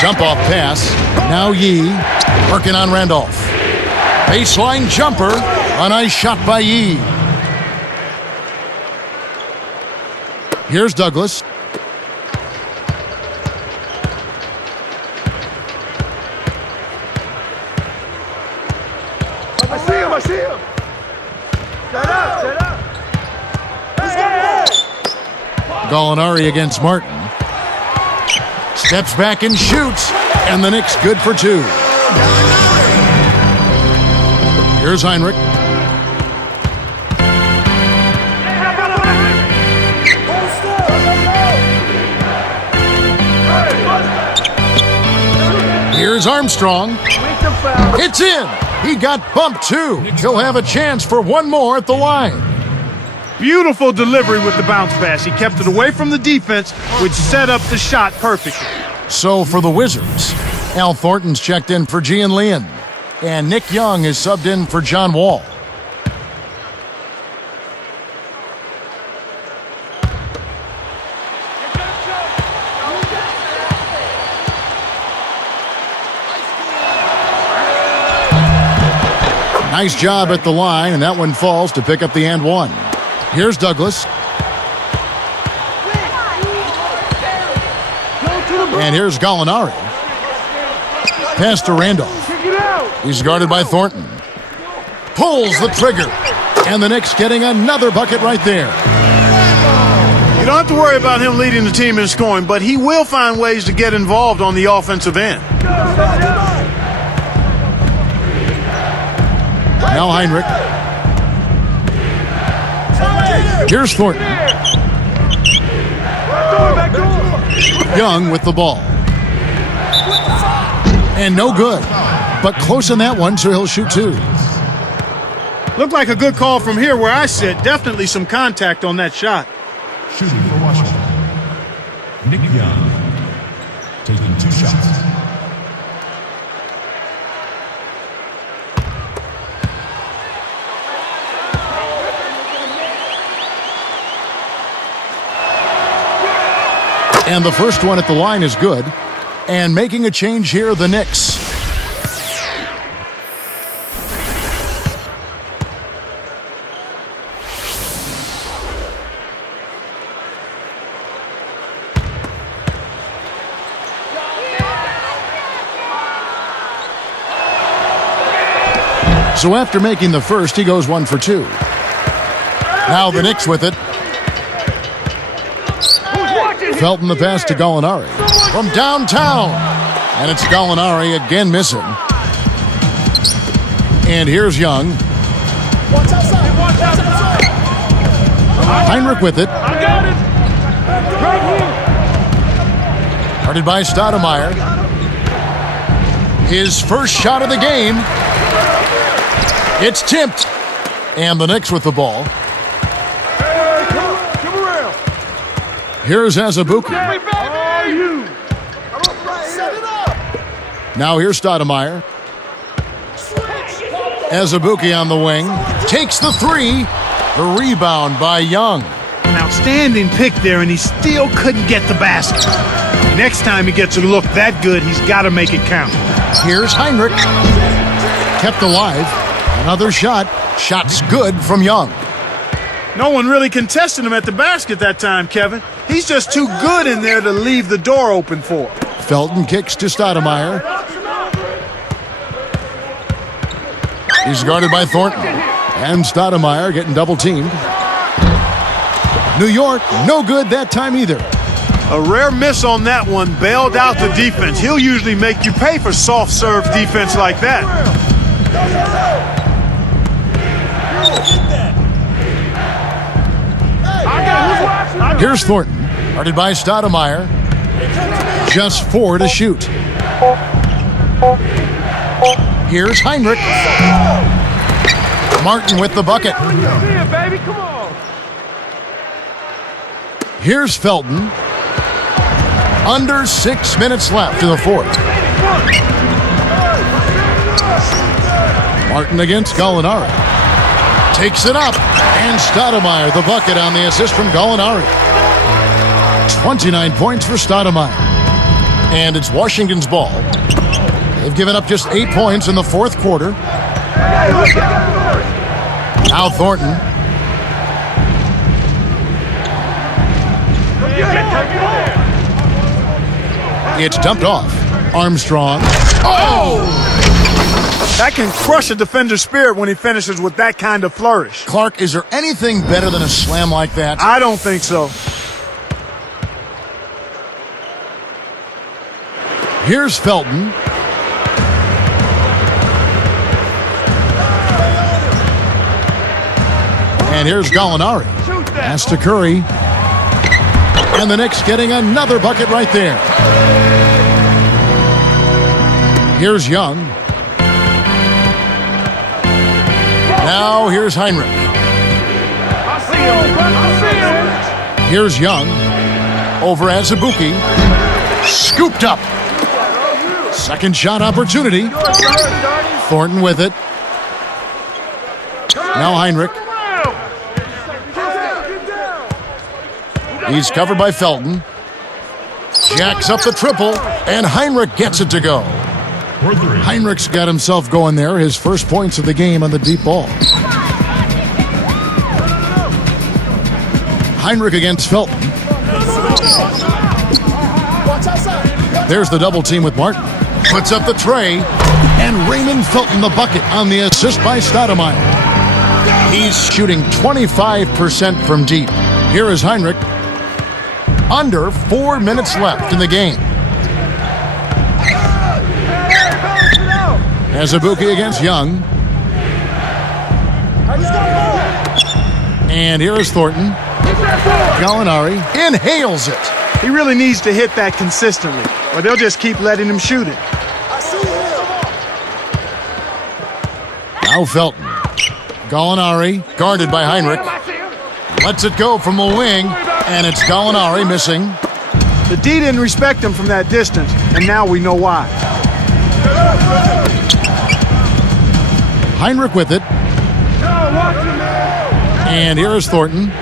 Jump off pass. Now Yee working on Randolph. Baseline jumper. A nice shot by Yee. Here's Douglas. I see him. Set up. Gallinari against Martin. Steps back and shoots. And the Knicks good for two. Here's Heinrich. Here's Armstrong. It's in. He got bumped too. He'll have a chance for one more at the line. Beautiful delivery with the bounce pass. He kept it away from the defense, which set up the shot perfectly. So for the Wizards, Al Thornton's checked in for Gian Leon, and Nick Young is subbed in for John Wall. Nice job at the line, and that one falls to pick up the and one. Here's Douglas. And here's Gallinari. Pass to Randolph. He's guarded by Thornton. Pulls the trigger. And the Knicks getting another bucket right there. You don't have to worry about him leading the team in scoring, but he will find ways to get involved on the offensive end. Now Heinrich. Here's Thornton. Young with the ball. And no good. But close on that one, so he'll shoot two. Looked like a good call from here where I sit. Definitely some contact on that shot. Shooting for Washington. Nick Young taking 2 shots. And the first one at the line is good. And making a change here, the Knicks. So after making the first, he goes 1 for 2. Now the Knicks with it. Felton the pass to Gallinari from downtown. And it's Gallinari again missing. And here's Young. Heinrich with it. Guarded by Stoudemire. His first shot of the game. It's tipped. And the Knicks with the ball. Here's Azubuike. Now here's Stoudemire. Azubuike on the wing. Takes the three. The rebound by Young. An outstanding pick there, and he still couldn't get the basket. Next time he gets a look that good, he's got to make it count. Here's Heinrich. Kept alive. Another shot. Shot's good from Young. No one really contested him at the basket that time, Kevin. He's just too good in there to leave the door open for. Felton kicks to Stoudemire. He's guarded by Thornton. And Stoudemire getting double-teamed. New York, no good that time either. A rare miss on that one, bailed out the defense. He'll usually make you pay for soft serve defense like that. Here's Thornton, guarded by Stoudemire. Just 4 to shoot. Here's Heinrich. Martin with the bucket. Here's Felton. Under 6 minutes left in the fourth. Martin against Gallinari. Takes it up. And Stoudemire, the bucket on the assist from Gallinari. 29 points for Stoudemire. And it's Washington's ball. They've given up just 8 points in the fourth quarter. Now Thornton. It's dumped off. Armstrong. Oh! That can crush a defender's spirit when he finishes with that kind of flourish. Clark, is there anything better than a slam like that? I don't think so. Here's Felton. And here's Gallinari. Pass to Curry. And the Knicks getting another bucket right there. Here's Young. Now here's Heinrich. Here's Young. Over Azubuike. Scooped up. Second shot opportunity. Thornton with it. Now Heinrich. He's covered by Felton. Jacks up the triple, and Heinrich gets it to go. Heinrich's got himself going there, his first points of the game on the deep ball. Heinrich against Felton. There's the double team with Martin. Puts up the tray, and Raymond Felton the bucket on the assist by Stoudemire. He's shooting 25% from deep. Here is Heinrich. Under 4 minutes left in the game. Azubuike against Young. And here is Thornton. Gallinari inhales it. He really needs to hit that consistently, or they'll just keep letting him shoot it. Now Felton. Gallinari, guarded by Heinrich. Lets it go from the wing, and it's Gallinari missing. The D didn't respect him from that distance, and now we know why. Heinrich with it. And here is Thornton.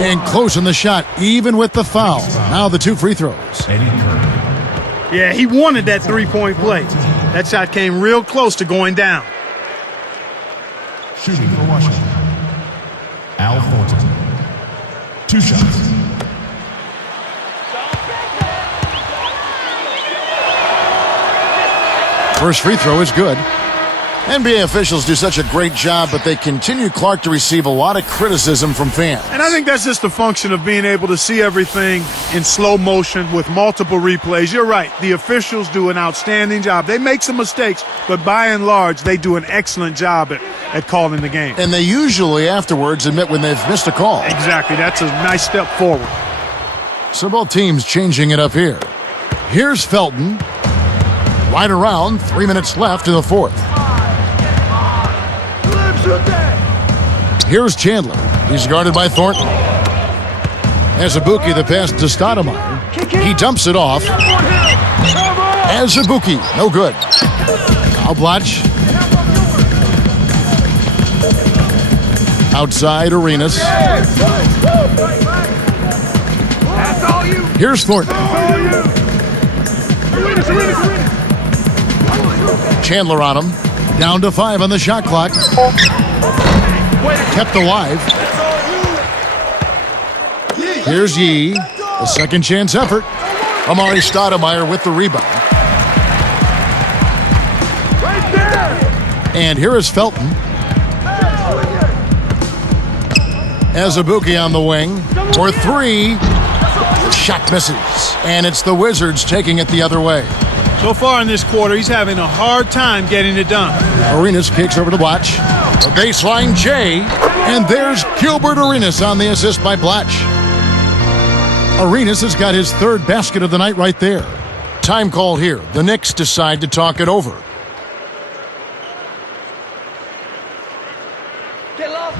And close in the shot, even with the foul. Now the two free throws. Yeah, he wanted that three-point play. That shot came real close to going down. Shooting for Washington. Al Thornton. 2 shots. First free throw is good. NBA officials do such a great job, but they continue Clark to receive a lot of criticism from fans. And I think that's just a function of being able to see everything in slow motion with multiple replays. You're right. The officials do an outstanding job. They make some mistakes, but by and large, they do an excellent job at calling the game. And they usually afterwards admit when they've missed a call. Exactly. That's a nice step forward. So both teams changing it up here. Here's Felton. Right around 3 minutes left in the fourth. Here's Chandler. He's guarded by Thornton. Azubuike the pass to Stoudemire. He dumps it off. Azubuike, no good. Now Blatch. Outside Arenas. Here's Thornton. Chandler on him. Down to 5 on the shot clock. Kept alive. Here's Yee. A second chance effort. Amari Stoudemire with the rebound. And here is Felton. Azubuike on the wing. For 3. The shot misses. And it's the Wizards taking it the other way. So far in this quarter, he's having a hard time getting it done. Arenas kicks over to Blatch. A baseline J. And there's Gilbert Arenas on the assist by Blatch. Arenas has got his third basket of the night right there. Time call here. The Knicks decide to talk it over.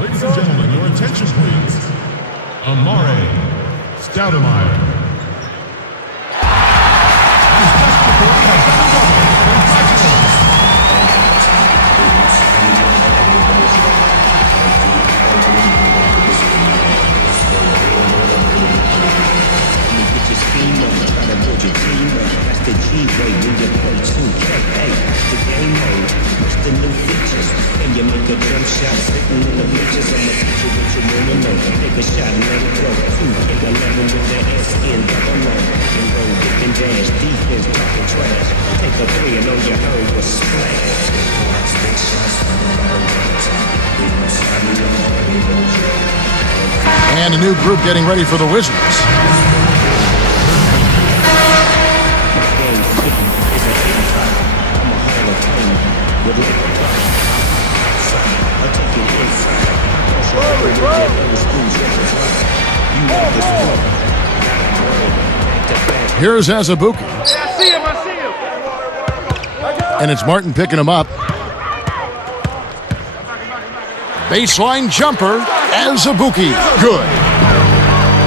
Ladies and gentlemen, your attention please. Amare Stoudemire. That's the G-way when you play 2K. Hey, the game mode, what's the new features? Can you make a jump shot sitting in the bleachers? I'ma teach you what you wanna know. Take a shot and let it go. 2K11 with the S in double low. And roll, dip and dash, defense talking trash. Take a three and all you heard was splash. And a new group getting ready for the Wizards. Here's Azubuike. I see him. And it's Martin picking him up. Baseline jumper. Azubuike. Good.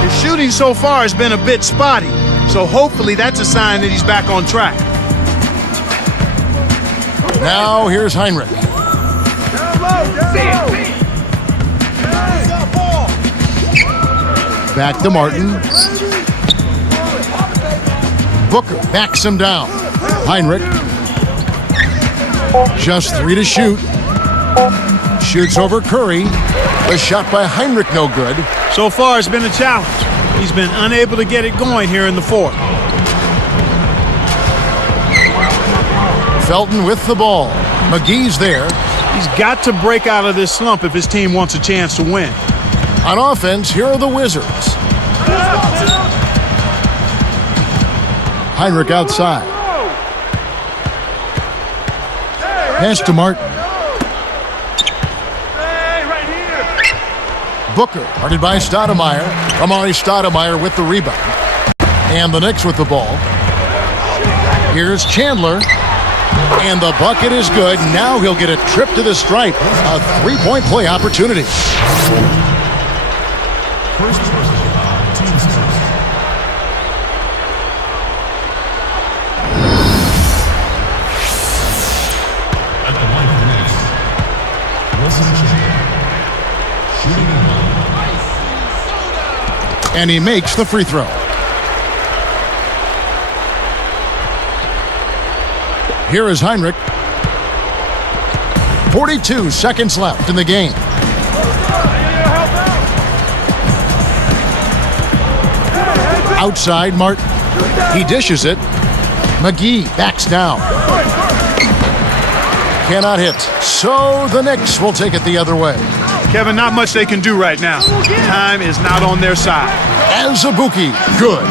His shooting so far has been a bit spotty, so hopefully that's a sign that he's back on track. Now here's Heinrich. Back to Martin. Booker backs him down. Heinrich. Just 3 to shoot. Shoots over Curry. The shot by Heinrich no good. So far it's been a challenge. He's been unable to get it going here in the fourth. Felton with the ball. McGee's there. He's got to break out of this slump if his team wants a chance to win. On offense, here are the Wizards. Heinrich outside. Pass to Martin. Booker, guarded by Stoudemire. Amari Stoudemire with the rebound. And the Knicks with the ball. Here's Chandler. And the bucket is good. Now he'll get a trip to the stripe. A 3-point play opportunity. First personal foul, team's first. At the line for Knicks, Wilson Chandler. Shooting and And he makes the free throw. Here is Heinrich. 42 seconds left in the game. Outside, Martin. He dishes it. McGee backs down. Cannot hit. So the Knicks will take it the other way. Kevin, not much they can do right now. Time is not on their side. Azubuike, good.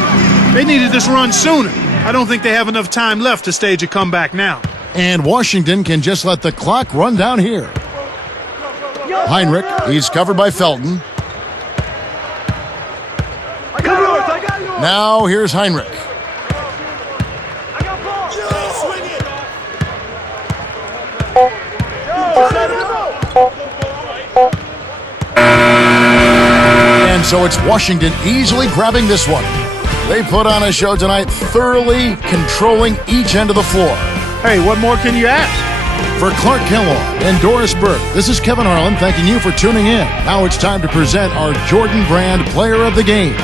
They needed this run sooner. I don't think they have enough time left to stage a comeback now. And Washington can just let the clock run down here. Heinrich, he's covered by Felton. Now here's Heinrich. And so it's Washington easily grabbing this one. They put on a show tonight, thoroughly controlling each end of the floor. Hey, what more can you ask? For Clark Kellogg and Doris Burke, this is Kevin Harlan thanking you for tuning in. Now it's time to present our Jordan Brand Player of the Game.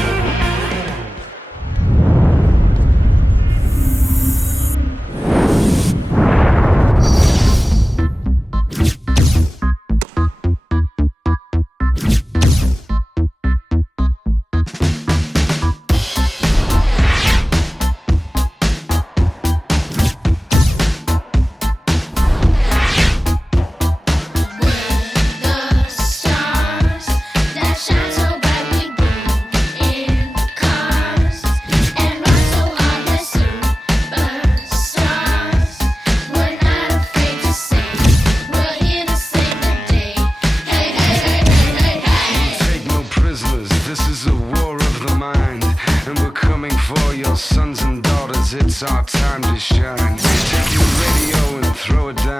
It's our time to shine. Take your radio and throw it down.